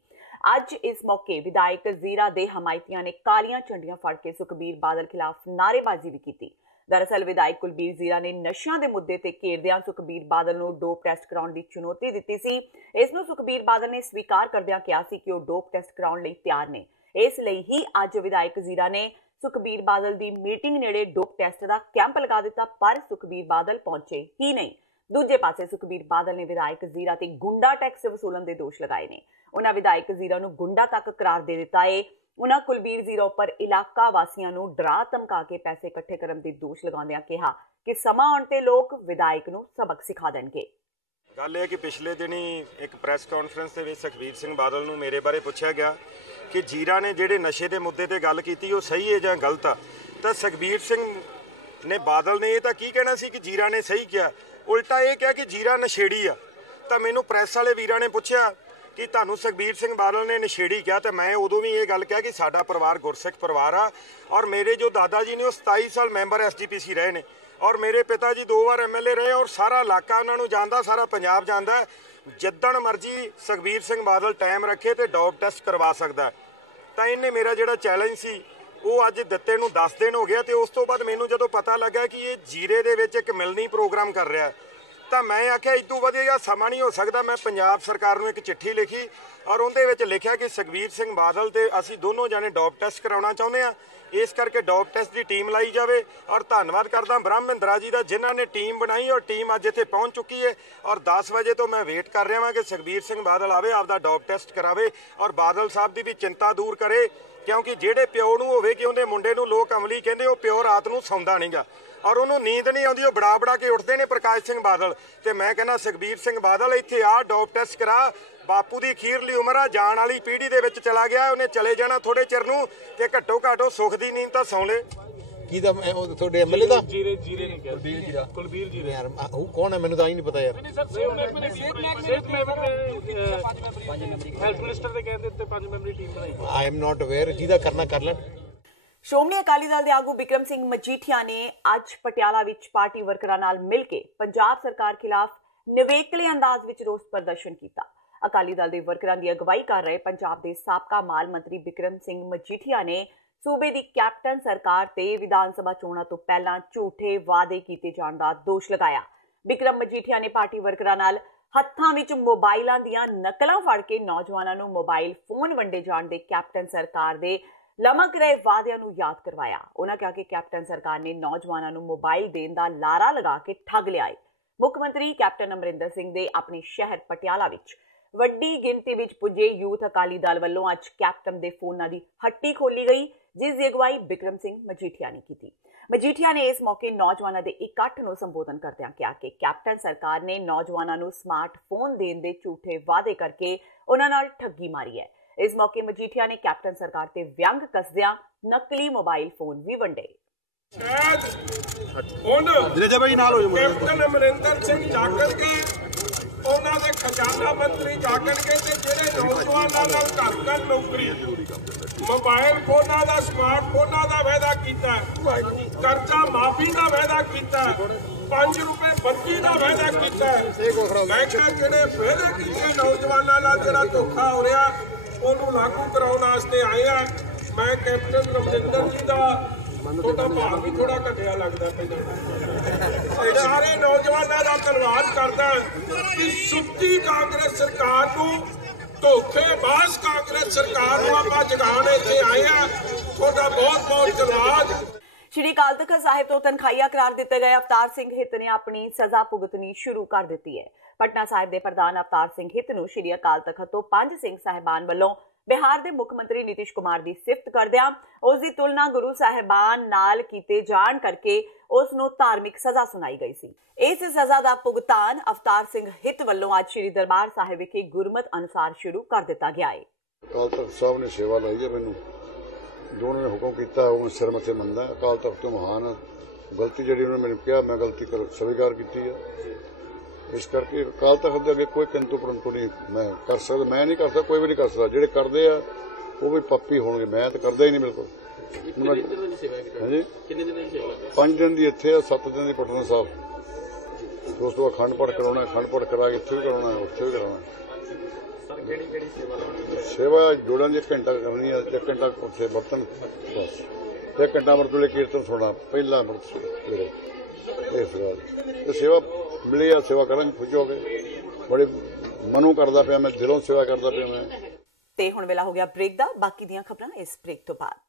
ਅੱਜ ਇਸ ਮੌਕੇ ਵਿਧਾਇਕ ਜ਼ੀਰਾ ਦੇ ਹਮਾਇਤੀਆਂ ਨੇ ਕਾਲੀਆਂ ਝੰਡੀਆਂ ਫੜ ਕੇ ਸੁਖਬੀਰ ਬਾਦਲ ਖਿਲਾਫ ਨਾਅਰੇਬਾਜ਼ੀ ਵੀ ਕੀਤੀ। ਦਰਅਸਲ ਵਿਧਾਇਕ ਕੁਲਬੀਰ ਜ਼ੀਰਾ ਨੇ ਨਸ਼ਿਆਂ ਦੇ ਮੁੱਦੇ ਤੇ ਘੇਰਦਿਆਂ ਸੁਖਬੀਰ ਬਾਦਲ ਨੂੰ ਡੋਪ ਟੈਸਟ ਕਰਾਉਣ ਦੀ ਚੁਣੌਤੀ ਦਿੱਤੀ ਸੀ। ਇਸ ਨੂੰ ਸੁਖਬੀਰ ਬਾਦਲ ਨੇ ਸਵੀਕਾਰ ਕਰਦਿਆਂ ਕਿਹਾ ਸੀ ਕਿ ਉਹ ਡੋਪ ਟੈਸਟ ਕਰਾਉਣ ਲਈ ਤਿਆਰ ਨੇ। ਇਸ ਲਈ ਹੀ ਅੱਜ ਵਿਧਾਇਕ ਜ਼ੀਰਾ ਨੇ ਸੁਖਬੀਰ ਬਾਦਲ ਦੀ ਮੀਟਿੰਗ ਨੇੜੇ ਡੋਪ ਟੈਸਟ ਦਾ ਕੈਂਪ ਲਗਾ ਦਿੱਤਾ, ਪਰ ਸੁਖਬੀਰ ਬਾਦਲ ਪਹੁੰਚੇ ਹੀ ਨਹੀਂ। ਦੂਜੇ ਪਾਸੇ ਸੁਖਬੀਰ ਬਾਦਲ ਨੇ ਵਿਧਾਇਕ ਜ਼ੀਰਾ ਤੇ ਗੁੰਡਾ ਟੈਕਸ ਵਸੂਲਣ ਦੇ ਦੋਸ਼ ਲਗਾਏ ਨੇ। ਉਹਨਾਂ ਵਿਧਾਇਕ ਜ਼ੀਰਾ ਨੂੰ ਗੁੰਡਾ ਤੱਕ ਕਰਾਰ ਦੇ ਦਿੱਤਾ ਹੈ। ਉਹਨਾਂ ਕੁਲਬੀਰ ਜ਼ੀਰਾ ਉੱਪਰ ਇਲਾਕਾ ਵਾਸੀਆਂ ਨੂੰ ਡਰਾ ਧਮਕਾ ਕੇ ਪੈਸੇ ਇਕੱਠੇ ਕਰਨ ਦੇ ਦੋਸ਼ ਲਗਾਉਂਦਿਆਂ ਕਿਹਾ ਕਿ ਸਮਾਂ ਆਉਣ ਤੇ ਲੋਕ ਵਿਧਾਇਕ ਨੂੰ ਸਬਕ ਸਿਖਾ ਦੇਣਗੇ। ਗੱਲ ਇਹ ਕਿ ਪਿਛਲੇ ਦਿਨੀ ਇੱਕ ਪ੍ਰੈਸ ਕਾਨਫਰੰਸ ਦੇ ਵਿੱਚ ਸੁਖਬੀਰ ਸਿੰਘ ਬਾਦਲ ਨੂੰ ਮੇਰੇ ਬਾਰੇ ਪੁੱਛਿਆ ਗਿਆ ਕਿ ਜ਼ੀਰਾ ਨੇ ਜਿਹੜੇ ਨਸ਼ੇ ਦੇ ਮੁੱਦੇ ਤੇ ਗੱਲ ਕੀਤੀ ਉਹ ਸਹੀ ਹੈ ਜਾਂ ਗਲਤ ਆ, ਤਾਂ ਸੁਖਬੀਰ ਸਿੰਘ ਨੇ ਬਾਦਲ ਨੇ ਇਹ ਤਾਂ ਕੀ ਕਹਿਣਾ ਸੀ ਕਿ ਜ਼ੀਰਾ ਨੇ ਸਹੀ ਕਿਹਾ, ਉਲਟਾ ਇਹ ਕਿਹਾ ਕਿ ਜ਼ੀਰਾ ਨਸ਼ੇੜੀ ਆ। ਤਾਂ ਮੈਨੂੰ ਪ੍ਰੈਸ ਵਾਲੇ ਵੀਰਾਂ ਨੇ ਪੁੱਛਿਆ ਕਿ ਤੁਹਾਨੂੰ ਸੁਖਬੀਰ ਸਿੰਘ ਬਾਦਲ ਨੇ ਨਸ਼ੇੜੀ ਕਿਹਾ, ਤਾਂ ਮੈਂ ਉਦੋਂ ਵੀ ਇਹ ਗੱਲ ਕਿਹਾ ਕਿ ਸਾਡਾ ਪਰਿਵਾਰ ਗੁਰਸਿੱਖ ਪਰਿਵਾਰ ਆ ਔਰ ਮੇਰੇ ਜੋ ਦਾਦਾ ਜੀ ਨੇ ਉਹ 27 ਸਾਲ ਮੈਂਬਰ SGPC ਰਹੇ ਨੇ ਔਰ ਮੇਰੇ ਪਿਤਾ ਜੀ 2 ਵਾਰ MLA ਰਹੇ ਔਰ ਸਾਰਾ ਇਲਾਕਾ ਉਹਨਾਂ ਨੂੰ ਜਾਣਦਾ, ਸਾਰਾ ਪੰਜਾਬ ਜਾਣਦਾ ਜਿੱਦਣ ਮਰਜੀ ਸੁਖਬੀਰ ਸਿੰਘ ਬਾਦਲ ਟਾਈਮ ਰੱਖੇ ਤੇ ਡੋਪ ਟੈਸਟ ਕਰਵਾ ਸਕਦਾ। ਤਾਂ ਇਹਨੇ ਮੇਰਾ ਜਿਹੜਾ ਚੈਲੰਜ ਸੀ ਉਹ ਅੱਜ ਦਿੱਤੇ ਨੂੰ 10 ਦਿਨ ਹੋ ਗਿਆ। ਤੇ ਉਸ ਤੋਂ ਬਾਅਦ ਮੈਨੂੰ ਜਦੋਂ ਪਤਾ ਲੱਗਾ ਕਿ ਇਹ ਜੀਰੇ ਦੇ ਵਿੱਚ ਇੱਕ ਮਿਲਣੀ ਪ੍ਰੋਗਰਾਮ ਕਰ ਰਿਹਾ, ਤਾਂ ਮੈਂ ਆਖਿਆ ਇਦੋਂ ਵਧੀਆ ਸਮਾਂ ਨਹੀਂ ਹੋ ਸਕਦਾ। ਮੈਂ ਪੰਜਾਬ ਸਰਕਾਰ ਨੂੰ ਇੱਕ ਚਿੱਠੀ ਲਿਖੀ ਔਰ ਉਹਦੇ ਵਿੱਚ ਲਿਖਿਆ ਕਿ ਸੁਖਬੀਰ ਸਿੰਘ ਬਾਦਲ ਤੇ ਅਸੀਂ ਦੋਨੋਂ ਜਾਣੇ ਡੋਪ ਟੈਸਟ ਕਰਾਉਣਾ ਚਾਹੁੰਦੇ ਹਾਂ, ਇਸ ਕਰਕੇ ਡੋਪ ਟੈਸਟ ਦੀ ਟੀਮ ਲਾਈ ਜਾਵੇ। ਔਰ ਧੰਨਵਾਦ ਕਰਦਾ ਬ੍ਰਹਮਿੰਦਰਾ ਜੀ ਦਾ ਜਿਨ੍ਹਾਂ ਨੇ ਟੀਮ ਬਣਾਈ ਔਰ ਟੀਮ ਅੱਜ ਇੱਥੇ ਪਹੁੰਚ ਚੁੱਕੀ ਹੈ। ਔਰ 10 ਵਜੇ ਤੋਂ ਮੈਂ ਵੇਟ ਕਰ ਰਿਹਾ ਹਾਂ ਕਿ ਸੁਖਬੀਰ ਸਿੰਘ ਬਾਦਲ ਆਵੇ, ਆਪਦਾ ਡੋਪ ਟੈਸਟ ਕਰਾਵੇ ਔਰ ਬਾਦਲ ਸਾਹਿਬ ਦੀ ਵੀ ਚਿੰਤਾ ਦੂਰ ਕਰੇ। ਕਿਉਂਕਿ ਜਿਹੜੇ ਪਿਓ ਨੂੰ ਹੋਵੇ ਕਿ ਉਹਦੇ ਮੁੰਡੇ ਨੂੰ ਲੋਕ ਅਮਲੀ ਕਹਿੰਦੇ, ਉਹ ਪਿਓ ਰਾਤ ਨੂੰ ਸੌਂਦਾ ਨਹੀਂਗਾ ਔਰ ਉਹਨੂੰ ਨੀਂਦ ਨਹੀਂ ਆਉਂਦੀ, ਉਹ ਬੜਾ ਕੇ ਉੱਠਦੇ ਨੇ ਪ੍ਰਕਾਸ਼ ਸਿੰਘ ਬਾਦਲ। ਤੇ ਮੈਂ ਕਹਿੰਦਾ ਸੁਖਬੀਰ ਸਿੰਘ ਬਾਦਲ ਇੱਥੇ ਆ, ਡੋਪ ਟੈਸਟ ਕਰਾ। ਬਾਪੂ ਦੀ ਅਖੀਰਲੀ ਉਮਰ ਆ, ਜਾਣ ਵਾਲੀ ਪੀੜ੍ਹੀ ਦੇ ਵਿੱਚ ਚਲਾ ਗਿਆ, ਉਹਨੇ ਚਲੇ ਜਾਣਾ ਥੋੜੇ ਚਿਰ ਨੂੰ, ਤੇ ਘੱਟੋ ਘੱਟ ਉਹ ਸੁੱਖ ਦੀ ਨੀਂਦ ਤਾਂ ਸੌਂ ਲੇ। ਕਿਹਦਾ ਤੁਹਾਡੇ ਐਮਐਲਏ ਦਾ? ਜੀਰੇ ਨਹੀਂ ਕਿਹਾ, ਕੁਲਬੀਰ ਜੀਰੇ। ਯਾਰ ਉਹ ਕੌਣ ਹੈ ਮੈਨੂੰ ਤਾਂ ਹੀ ਨਹੀਂ ਪਤਾ ਯਾਰ। ਹੈਲਥ ਮਿਨਿਸਟਰ ਦੇ ਕਹਿੰਦੇ ਉੱਤੇ 5 ਮੈਂਬਰੀ ਟੀਮ ਬਣਾਈ। ਆਈ ਐਮ ਨਾਟ ਅਵੇਅਰ, ਜਿਹਦਾ ਕਰਨਾ ਕਰ ਲੈਣ। ਸ਼੍ਰੋਮਣੀ ਅਕਾਲੀ ਦਲ ਦੇ ਆਗੂ ਬਿਕਰਮ ਸਿੰਘ ਮਜੀਠੀਆ ਨੇ ਅੱਜ ਪਟਿਆਲਾ ਵਿੱਚ ਪਾਰਟੀ ਵਰਕਰਾਂ ਨਾਲ ਮਿਲ ਕੇ ਪੰਜਾਬ ਸਰਕਾਰ ਖਿਲਾਫ ਨਿਵੇਕਲੇ ਅੰਦਾਜ਼ ਵਿੱਚ ਰੋਸ ਪ੍ਰਦਰਸ਼ਨ ਕੀਤਾ। ਅਕਾਲੀ ਦਲ ਦੇ ਵਰਕਰਾਂ ਦੀ ਅਗਵਾਈ ਕਰ ਰਹੇ ਪੰਜਾਬ ਦੇ ਸਾਬਕਾ ਮਾਲ ਮੰਤਰੀ ਬਿਕਰਮ ਸਿੰਘ ਮਜੀਠੀਆ ਨੇ ਸੂਬੇ ਦੀ ਕੈਪਟਨ ਸਰਕਾਰ ਤੇ ਵਿਧਾਨ ਸਭਾ ਚੋਣਾਂ ਤੋਂ ਪਹਿਲਾਂ ਝੂਠੇ ਵਾਅਦੇ ਕੀਤੇ ਜਾਣ ਦਾ ਦੋਸ਼ ਲਗਾਇਆ। ਬਿਕਰਮ ਮਜੀਠੀਆ ਨੇ ਪਾਰਟੀ ਵਰਕਰਾਂ ਨਾਲ ਹੱਥਾਂ ਵਿੱਚ ਮੋਬਾਈਲਾਂ ਦੀਆਂ ਨਕਲਾਂ ਫੜ ਕੇ ਨੌਜਵਾਨਾਂ ਨੂੰ ਮੋਬਾਈਲ ਫੋਨ ਵੰਡੇ ਜਾਣ ਦੇ ਕੈਪਟਨ ਸਰਕਾਰ ਦੇ ਲਮਕ ਰਹੇ ਵਾਅਦਿਆਂ ਨੂੰ ਯਾਦ ਕਰਵਾਇਆ। ਉਹਨਾਂ ਕਿਹਾ ਕਿ ਕੈਪਟਨ ਸਰਕਾਰ ਨੇ ਨੌਜਵਾਨਾਂ ਨੂੰ ਮੋਬਾਈਲ ਦੇਣ ਦਾ ਲਾਰਾ ਲਗਾ ਕੇ ਠੱਗ ਲਿਆ ਹੈ। ਮੁੱਖ ਮੰਤਰੀ ਕੈਪਟਨ ਅਮਰਿੰਦਰ ਸਿੰਘ ਦੇ ਆਪਣੇ ਸ਼ਹਿਰ ਪਟਿਆਲਾ ਵਿੱਚ ਵੱਡੀ ਗਿਣਤੀ ਵਿੱਚ ਪੁੱਜੇ ਯੂਥ ਅਕਾਲੀ ਦਲ ਵੱਲੋਂ ਅੱਜ ਕੈਪਟਨ ਦੇ ਫੋਨਾਂ ਦੀ ਹੱਟੀ ਖੋਲੀ ਗਈ, ਜਿਸ ਦੀ ਅਗਵਾਈ ਬਿਕਰਮ ਸਿੰਘ ਮਜੀਠੀਆ ਨੇ ਕੀਤੀ। ਮਜੀਠੀਆ ਨੇ ਇਸ ਮੌਕੇ ਨੌਜਵਾਨਾਂ ਦੇ ਇਕੱਠ ਨੂੰ ਸੰਬੋਧਨ ਕਰਦਿਆਂ ਕਿਹਾ ਕਿ ਕੈਪਟਨ ਸਰਕਾਰ ਨੇ ਨੌਜਵਾਨਾਂ ਨੂੰ ਸਮਾਰਟਫੋਨ ਦੇਣ ਦੇ ਝੂਠੇ ਵਾਅਦੇ ਕਰਕੇ ਉਹਨਾਂ ਨਾਲ ਠੱਗੀ ਮਾਰੀ ਹੈ। ਇਸ ਮੌਕੇ ਮਜੀਠੀਆ ਨੇ ਕੈਪਟਨ ਸਰਕਾਰ ਤੇ ਵਿਅੰਗ ਕੱਸਦਿਆਂ ਨਕਲੀ ਮੋਬਾਈਲ ਫੋਨ ਵੀ ਵੰਡੇ। ਕੈਪਟਨ ਅਮਰਿੰਦਰ ਸਿੰਘ ਜਾਗਣ ਕੇ, ਉਹਨਾਂ ਦੇ ਖਜ਼ਾਨਾ ਮੰਤਰੀ ਜਾਗਣ ਕੇ, ਤੇ ਜਿਹੜੇ ਨੌਜਵਾਨਾਂ ਨਾਲ ਘਰ ਨੌਕਰੀ, ਮੋਬਾਈਲ ਫੋਨਾਂ ਦਾ, ਸਮਾਰਟਫੋਨਾਂ ਦਾ ਵਾਅਦਾ ਕੀਤਾ, ਕਰਜ਼ਾ ਮਾਫੀ ਦਾ ਵਾਅਦਾ ਕੀਤਾ, 5 ਰੁਪਏ ਬੱਤੀ ਦਾ ਵਾਅਦਾ ਕੀਤਾ। ਮੈਂ ਕਿਹਾ ਜਿਹੜੇ ਵਾਅਦੇ ਕੀਤੇ ਨੌਜਵਾਨਾਂ ਨਾਲ ਜਿਹੜਾ ਧੋਖਾ ਹੋ ਰਿਹਾ ਉਹਨੂੰ ਲਾਗੂ ਕਰਾਉਣ ਵਾਸਤੇ ਆਏ ਆ। ਮੈਂ ਕੈਪਟਨ ਅਮਰਿੰਦਰ ਜੀ ਦਾ ਉਹਦਾ ਭਾਵ ਵੀ ਥੋੜਾ ਘਟਿਆ ਲੱਗਦਾ ਪੈਂਦਾ। ਸਾਰੇ ਨੌਜਵਾਨਾਂ ਦਾ ਧੰਨਵਾਦ ਕਰਦਾ ਕਿ ਸੁੱਤੀ ਕਾਂਗਰਸ ਸਰਕਾਰ ਨੂੰ, ਧੋਖੇਬਾਜ਼ ਕਾਂਗਰਸ ਸਰਕਾਰ ਨੂੰ ਆਪਾਂ ਜਗਾਉਣ ਇੱਥੇ ਆਏ ਆ। ਤੁਹਾਡਾ ਬਹੁਤ ਬਹੁਤ ਧੰਨਵਾਦ। ਸ਼੍ਰੀ ਅਕਾਲ ਤਖ਼ਤ ਸਾਹਿਬ ਤੋਂ ਤਨਖਾਹੀਆ ਕਰਾਰ ਦਿੱਤੇ ਗਏ ਅਵਤਾਰ ਸਿੰਘ ਹਿੱਤ ਨੇ ਆਪਣੀ ਸਜ਼ਾ ਭੁਗਤਣੀ ਸ਼ੁਰੂ ਕਰ ਦਿੱਤੀ ਹੈ। ਪਟਨਾ ਸਾਹਿਬ ਦੇ ਪ੍ਰਧਾਨ ਅਵਤਾਰ ਸਿੰਘ ਹਿੱਤ ਨੂੰ ਸ਼੍ਰੀ ਅਕਾਲ ਤਖ਼ਤ ਤੋਂ 5 ਸਿੰਘ ਸਾਹਿਬਾਨ ਵੱਲੋਂ ਬਿਹਾਰ ਦੇ ਮੁੱਖ ਮੰਤਰੀ ਨਿਤੀਸ਼ ਕੁਮਾਰ ਦੀ ਸਿਫਤ ਕਰਦਿਆਂ ਉਸ ਦੀ ਤੁਲਨਾ ਗੁਰੂ ਸਾਹਿਬਾਨ ਨਾਲ ਕੀਤੇ ਜਾਣ ਕਰਕੇ ਉਸ ਨੂੰ ਧਾਰਮਿਕ ਸਜ਼ਾ ਸੁਣਾਈ ਗਈ ਸੀ। ਇਸ ਸਜ਼ਾ ਦਾ ਭੁਗਤਾਨ ਅਵਤਾਰ ਸਿੰਘ ਹਿੱਤ ਵੱਲੋਂ ਅੱਜ ਸ਼੍ਰੀ ਦਰਬਾਰ ਸਾਹਿਬ ਵਿਖੇ ਗੁਰਮਤ ਅਨੁਸਾਰ ਸ਼ੁਰੂ ਕਰ ਦਿੱਤਾ ਗਿਆ ਹੈ। ਅਕਾਲ ਤਖ਼ਤ ਸਾਹਿਬ ਨੇ ਸੇਵਾ ਲਈ ਹੈ, ਮੈਨੂੰ ਦੋਨੋਂ ਨੇ ਹੁਕਮ ਕੀਤਾ, ਉਹ ਸਿਰ ਮੱਥੇ ਮੰਨਦਾ। ਅਕਾਲ ਤਖ਼ਤ ਤੋਂ ਮਹਾਨ ਗਲਤੀ ਜਿਹੜੀ ਉਹਨਾਂ ਨੇ ਮੈਨੂੰ ਕਿਹਾ, ਮੈਂ ਗਲਤੀ ਸਵੀਕਾਰ ਕੀਤੀ ਹੈ। ਇਸ ਕਰਕੇ ਅਕਾਲ ਤਖ਼ਤ ਦੇ ਅੱਗੇ ਕੋਈ ਕਿੰਤੂ ਪਰੰਤੂ ਨਹੀਂ ਮੈਂ ਕਰ ਸਕਦਾ, ਮੈਂ ਨਹੀਂ ਕਰ ਸਕਦਾ, ਕੋਈ ਵੀ ਨਹੀਂ ਕਰ ਸਕਦਾ। ਜਿਹੜੇ ਕਰਦੇ ਆ ਉਹ ਵੀ ਪਾਪੀ ਹੋਣਗੇ, ਮੈਂ ਤਾਂ ਕਰਦਾ ਹੀ ਨਹੀਂ ਬਿਲਕੁਲ। ਹਾਂਜੀ, 5 ਦਿਨ ਦੀ ਇੱਥੇ ਆ, 7 ਦਿਨ ਦੀ ਪਟਨਾ ਸਾਹਿਬ। ਉਸ ਤੋਂ ਬਾਅਦ ਅਖੰਡ ਪਾਠ ਕਰਾਉਣਾ, ਅਖੰਡ ਪਾਠ ਕਰਾ ਕੇ ਇੱਥੇ ਵੀ ਕਰਾਉਣਾ, ਉੱਥੇ ਵੀ ਕਰਾਉਣਾ। ਸੇਵਾ ਜੋੜਾਂ ਦੀ 1 ਘੰਟਾ ਕਰਨੀ ਹੈ, 1 ਘੰਟਾ ਉੱਥੇ ਬਰਤਨ, ਬਸ 1 ਘੰਟਾ ਅੰਮ੍ਰਿਤ ਵੇਲੇ ਕੀਰਤਨ ਸੁਣਨਾ, ਪਹਿਲਾ ਅੰਮ੍ਰਿਤ ਵੇਲੇ। ਇਸ ਗੱਲ ਤੇ ਸੇਵਾ ਮਿਲੀ ਆ, ਸੇਵਾ ਕਰਾਂਗੇ, ਖੁਸ਼ ਹੋ ਗਏ। ਬੜੇ ਮਨੋਂ ਕਰਦਾ ਪਿਆ ਮੈਂ, ਦਿਲੋਂ ਸੇਵਾ ਕਰਦਾ ਪਿਆ ਮੈਂ। ਤੇ ਹੁਣ ਵੇਲਾ ਹੋ ਗਿਆ ਬ੍ਰੇਕ ਦਾ। ਬਾਕੀ ਦੀਆਂ ਖਬਰਾਂ ਇਸ ਬ੍ਰੇਕ ਤੋਂ ਬਾਅਦ।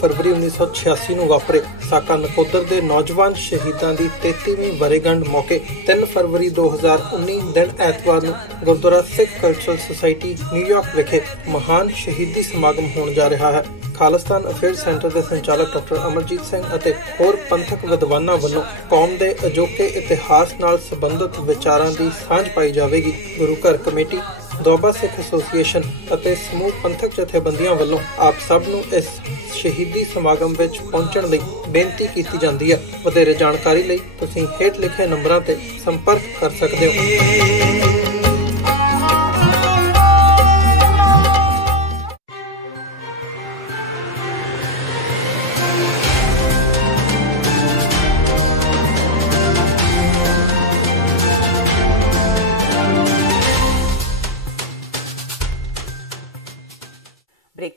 फरवरी 1986 ਨੂੰ ਵਾਪਰੇ ਸਾਕਾ ਨਕੋਦਰ ਦੇ ਨੌਜਵਾਨ ਸ਼ਹੀਦਾਂ ਦੀ 33ਵੀਂ ਵਰ੍ਹੇਗੰਢ ਮੌਕੇ 3 ਫਰਵਰੀ 2019 ਦਿਨ ਐਤਵਾਰ ਨੂੰ ਗੁਰਦੁਆਰਾ ਸਿੱਖ ਕਲਚਰਲ ਸੁਸਾਇਟੀ ਨਿਊਯਾਰਕ ਵਿਖੇ ਮਹਾਨ ਸ਼ਹੀਦੀ ਸਮਾਗਮ ਹੋਣ ਜਾ ਰਿਹਾ ਹੈ। ਖਾਲਿਸਤਾਨ ਅਫੇਅਰ ਸੈਂਟਰ ਦੇ ਸੰਚਾਲਕ ਡਾਕਟਰ ਅਮਰਜੀਤ ਸਿੰਘ ਅਤੇ ਹੋਰ ਪੰਥਕ ਵਿਦਵਾਨਾਂ ਵੱਲੋਂ ਕੌਮ ਦੇ ਅਜੋਕੇ ਇਤਿਹਾਸ ਨਾਲ ਸੰਬੰਧਿਤ ਵਿਚਾਰਾਂ ਦੀ ਸਾਂਝ ਪਾਈ ਜਾਵੇਗੀ। ਗੁਰੂ ਘਰ ਕਮੇਟੀ, ਦੁਆਬਾ ਸਿੱਖ ਐਸੋਸੀਏਸ਼ਨ ਅਤੇ ਸਮੂਹ ਪੰਥਕ ਜਥੇਬੰਦੀਆਂ ਵੱਲੋਂ ਆਪ ਸਭ ਨੂੰ ਇਸ ਸ਼ਹੀਦੀ ਸਮਾਗਮ ਵਿੱਚ ਪਹੁੰਚਣ ਲਈ ਬੇਨਤੀ ਕੀਤੀ ਜਾਂਦੀ ਹੈ। ਵਧੇਰੇ ਜਾਣਕਾਰੀ ਲਈ ਤੁਸੀਂ ਹੇਠ ਲਿਖੇ ਨੰਬਰਾਂ ਤੇ ਸੰਪਰਕ ਕਰ ਸਕਦੇ ਹੋ।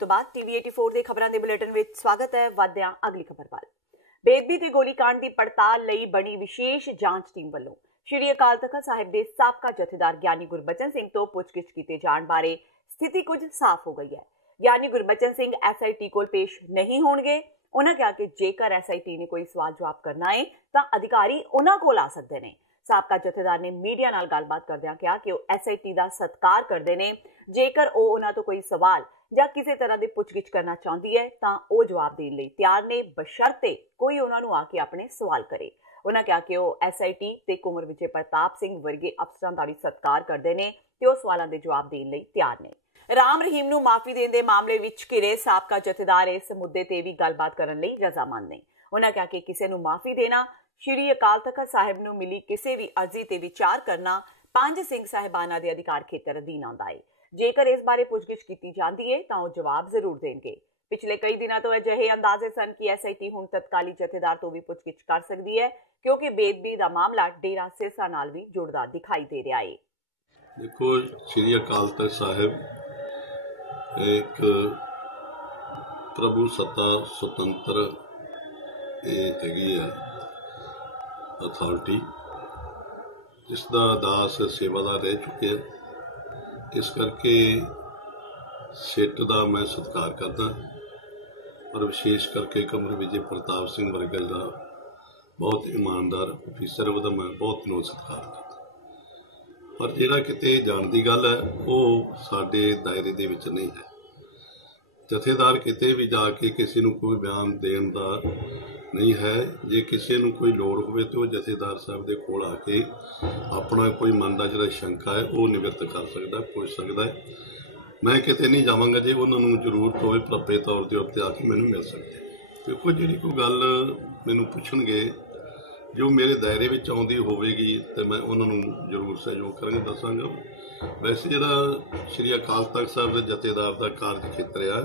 ਤੋਂ ਬਾਅਦ ਟੀਵੀ 84 ਦੇ ਖਬਰਾਂ ਦੇ ਬੁਲੇਟਿਨ ਵਿੱਚ ਸਵਾਗਤ ਹੈ। ਵਧਦਿਆਂ ਅਗਲੀ ਖਬਰ ਵੱਲ। ਬੇਅਦਬੀ ਤੇ ਗੋਲੀकांड ਦੀ ਪੜਤਾਲ ਲਈ ਬਣੀ ਵਿਸ਼ੇਸ਼ ਜਾਂਚ ਟੀਮ ਵੱਲੋਂ ਸ਼੍ਰੀ ਅਕਾਲ ਤਖਤ ਸਾਹਿਬ ਦੇ ਸਾਬਕਾ ਜਥੇਦਾਰ ਗਿਆਨੀ ਗੁਰਬਚਨ ਸਿੰਘ ਤੋਂ ਪੁੱਛਗਿੱਛ ਕੀਤੇ ਜਾਣ ਬਾਰੇ ਸਥਿਤੀ ਕੁਝ ਸਾਫ਼ ਹੋ ਗਈ ਹੈ। ਗਿਆਨੀ ਗੁਰਬਚਨ ਸਿੰਘ SIT ਕੋਲ ਪੇਸ਼ ਨਹੀਂ ਹੋਣਗੇ। ਉਹਨਾਂ ਕਿਹਾ ਕਿ ਜੇਕਰ SIT ਨੇ ਕੋਈ ਸਵਾਲ ਜਵਾਬ ਕਰਨਾ ਹੈ ਤਾਂ ਅਧਿਕਾਰੀ ਉਹਨਾਂ ਕੋਲ ਆ ਸਕਦੇ ਨੇ। ਸਾਬਕਾ ਜਥੇਦਾਰ ਨੇ ਮੀਡੀਆ ਨਾਲ ਗੱਲਬਾਤ ਕਰਦਿਆਂ ਕਿਹਾ ਕਿ ਉਹ SIT ਦਾ ਸਤਿਕਾਰ ਕਰਦੇ ਨੇ। ਜੇਕਰ ਉਹ ਉਹਨਾਂ ਤੋਂ ਕੋਈ ਸਵਾਲ ਜਾਂ ਕਿਸੇ ਤਰ੍ਹਾਂ ਦੀ ਪੁੱਛਗਿੱਛ ਕਰਨਾ ਚਾਹੁੰਦੀ ਹੈ ਤਾਂ ਉਹ ਜਵਾਬ ਦੇਣ ਲਈ ਤਿਆਰ ਨੇ, ਬਸ਼ਰਤੇ ਕੋਈ ਉਹਨਾਂ ਨੂੰ ਆ ਕੇ ਆਪਣੇ ਸਵਾਲ ਕਰੇ। ਉਹਨਾਂ ਕਿਹਾ ਕਿ ਉਹ SIT ਤੇ ਕੁੰਵਰ ਵਿਜੇ ਪ੍ਰਤਾਪ ਸਿੰਘ ਵਰਗੇ ਅਫਸਰਾਂ ਦਾ ਵੀ ਸਤਿਕਾਰ ਕਰਦੇ ਨੇ ਤੇ ਉਹ ਸਵਾਲਾਂ ਦੇ ਜਵਾਬ ਦੇਣ ਲਈ ਤਿਆਰ ਨੇ। ਰਾਮ ਰਹੀਮ ਨੂੰ ਮਾਫੀ ਦੇਣ ਦੇ ਮਾਮਲੇ ਵਿੱਚ ਘਿਰੇ ਸਾਬਕਾ ਜਥੇਦਾਰ ਇਸ ਮੁੱਦੇ ਤੇ ਵੀ ਗੱਲਬਾਤ ਕਰਨ ਲਈ ਰਜ਼ਾਮੰਦ ਨੇ। ਉਹਨਾਂ ਕਿਹਾ ਕਿ ਕਿਸੇ ਨੂੰ ਮਾਫੀ ਦੇਣਾ, ਸ਼੍ਰੀ ਅਕਾਲ ਤਖਤ ਸਾਹਿਬ ਨੂੰ ਮਿਲੀ ਕਿਸੇ ਵੀ ਅਰਜ਼ੀ ਤੇ ਵਿਚਾਰ ਕਰਨਾ ਪੰਜ ਸਿੰਘ ਸਾਹਿਬਾਨਾਂ ਦੇ ਅਧਿਕਾਰ ਖੇਤਰ ਅਧੀਨ ਆਉਂਦਾ ਹੈ। ਜੇਕਰ ਇਸ ਬਾਰੇ ਪੁੱਛਗਿੱਛ ਕੀਤੀ ਜਾਂਦੀ ਹੈ ਤਾਂ ਉਹ ਜਵਾਬ ਜ਼ਰੂਰ ਦੇਣਗੇ। ਪਿਛਲੇ ਕਈ ਦਿਨਾਂ ਤੋਂ ਅਜਿਹੇ ਅੰਦਾਜ਼ੇ ਸਨ ਕਿ SIT ਹੁਣ ਤਤਕਾਲੀ ਜਥੇਦਾਰ ਤੋਂ ਵੀ ਪੁੱਛਗਿੱਛ ਕਰ ਸਕਦੀ ਹੈ ਕਿਉਂਕਿ ਬੇਅਦਬੀ ਦਾ ਮਾਮਲਾ ਡੇਰਾ ਸਿਰਸਾ ਨਾਲ ਵੀ ਜੁੜਦਾ ਦਿਖਾਈ ਦੇ ਰਿਹਾ ਹੈ। ਦੇਖੋ, ਸ਼੍ਰੀ ਅਕਾਲ ਤਖਤ ਸਾਹਿਬ ਇੱਕ ਪ੍ਰਭੂ ਸੱਤਾ ਸੁਤੰਤਰ ਹੈਗੀ ਹੈ ਅਥਾਰਟੀ, ਜਿਸ ਦਾ ਦਾਸ ਸੇਵਾਦਾਰ ਰਹਿ ਚੁੱਕਿਆ। ਇਸ ਕਰਕੇ ਸਿੱਟ ਦਾ ਮੈਂ ਸਤਿਕਾਰ ਕਰਦਾ, ਪਰ ਵਿਸ਼ੇਸ਼ ਕਰਕੇ ਕੁੰਵਰ ਵਿਜੇ ਪ੍ਰਤਾਪ ਸਿੰਘ ਵਰਗੇ ਦਾ ਬਹੁਤ ਇਮਾਨਦਾਰ ਅਫੀਸਰ, ਉਹਦਾ ਮੈਂ ਬਹੁਤ ਨੂੰ ਸਤਿਕਾਰ ਕਰਦਾ। ਪਰ ਜਿਹੜਾ ਕਿਤੇ ਜਾਣ ਦੀ ਗੱਲ ਹੈ ਉਹ ਸਾਡੇ ਦਾਇਰੇ ਦੇ ਵਿੱਚ ਨਹੀਂ ਹੈ। ਜਥੇਦਾਰ ਕਿਤੇ ਵੀ ਜਾ ਕੇ ਕਿਸੇ ਨੂੰ ਕੋਈ ਬਿਆਨ ਦੇਣ ਦਾ ਨਹੀਂ ਹੈ। ਜੇ ਕਿਸੇ ਨੂੰ ਕੋਈ ਲੋੜ ਹੋਵੇ ਤਾਂ ਉਹ ਜਥੇਦਾਰ ਸਾਹਿਬ ਦੇ ਕੋਲ ਆ ਕੇ ਆਪਣਾ ਕੋਈ ਮਨ ਦਾ ਜਿਹੜਾ ਸ਼ੰਕਾ ਹੈ ਉਹ ਨਿਵਰਤ ਕਰ ਸਕਦਾ, ਪੁੱਛ ਸਕਦਾ ਹੈ। ਮੈਂ ਕਿਤੇ ਨਹੀਂ ਜਾਵਾਂਗਾ, ਜੇ ਉਹਨਾਂ ਨੂੰ ਜ਼ਰੂਰਤ ਹੋਵੇ ਪ੍ਰੱਪੇ ਤੌਰ ਦੇ ਉੱਤੇ ਆ ਕੇ ਮੈਨੂੰ ਮਿਲ ਸਕਦੇ। ਦੇਖੋ, ਜਿਹੜੀ ਕੋਈ ਗੱਲ ਮੈਨੂੰ ਪੁੱਛਣਗੇ ਜੋ ਮੇਰੇ ਦਾਇਰੇ ਵਿੱਚ ਆਉਂਦੀ ਹੋਵੇਗੀ ਤੇ ਮੈਂ ਉਹਨਾਂ ਨੂੰ ਜ਼ਰੂਰ ਸਹਿਯੋਗ ਕਰਾਂਗਾ, ਦੱਸਾਂਗਾ। ਵੈਸੇ ਜਿਹੜਾ ਸ਼੍ਰੀ ਅਕਾਲ ਤਖਤ ਸਾਹਿਬ ਦੇ ਜਥੇਦਾਰ ਦਾ ਕਾਰਜ ਖੇਤਰ ਆ,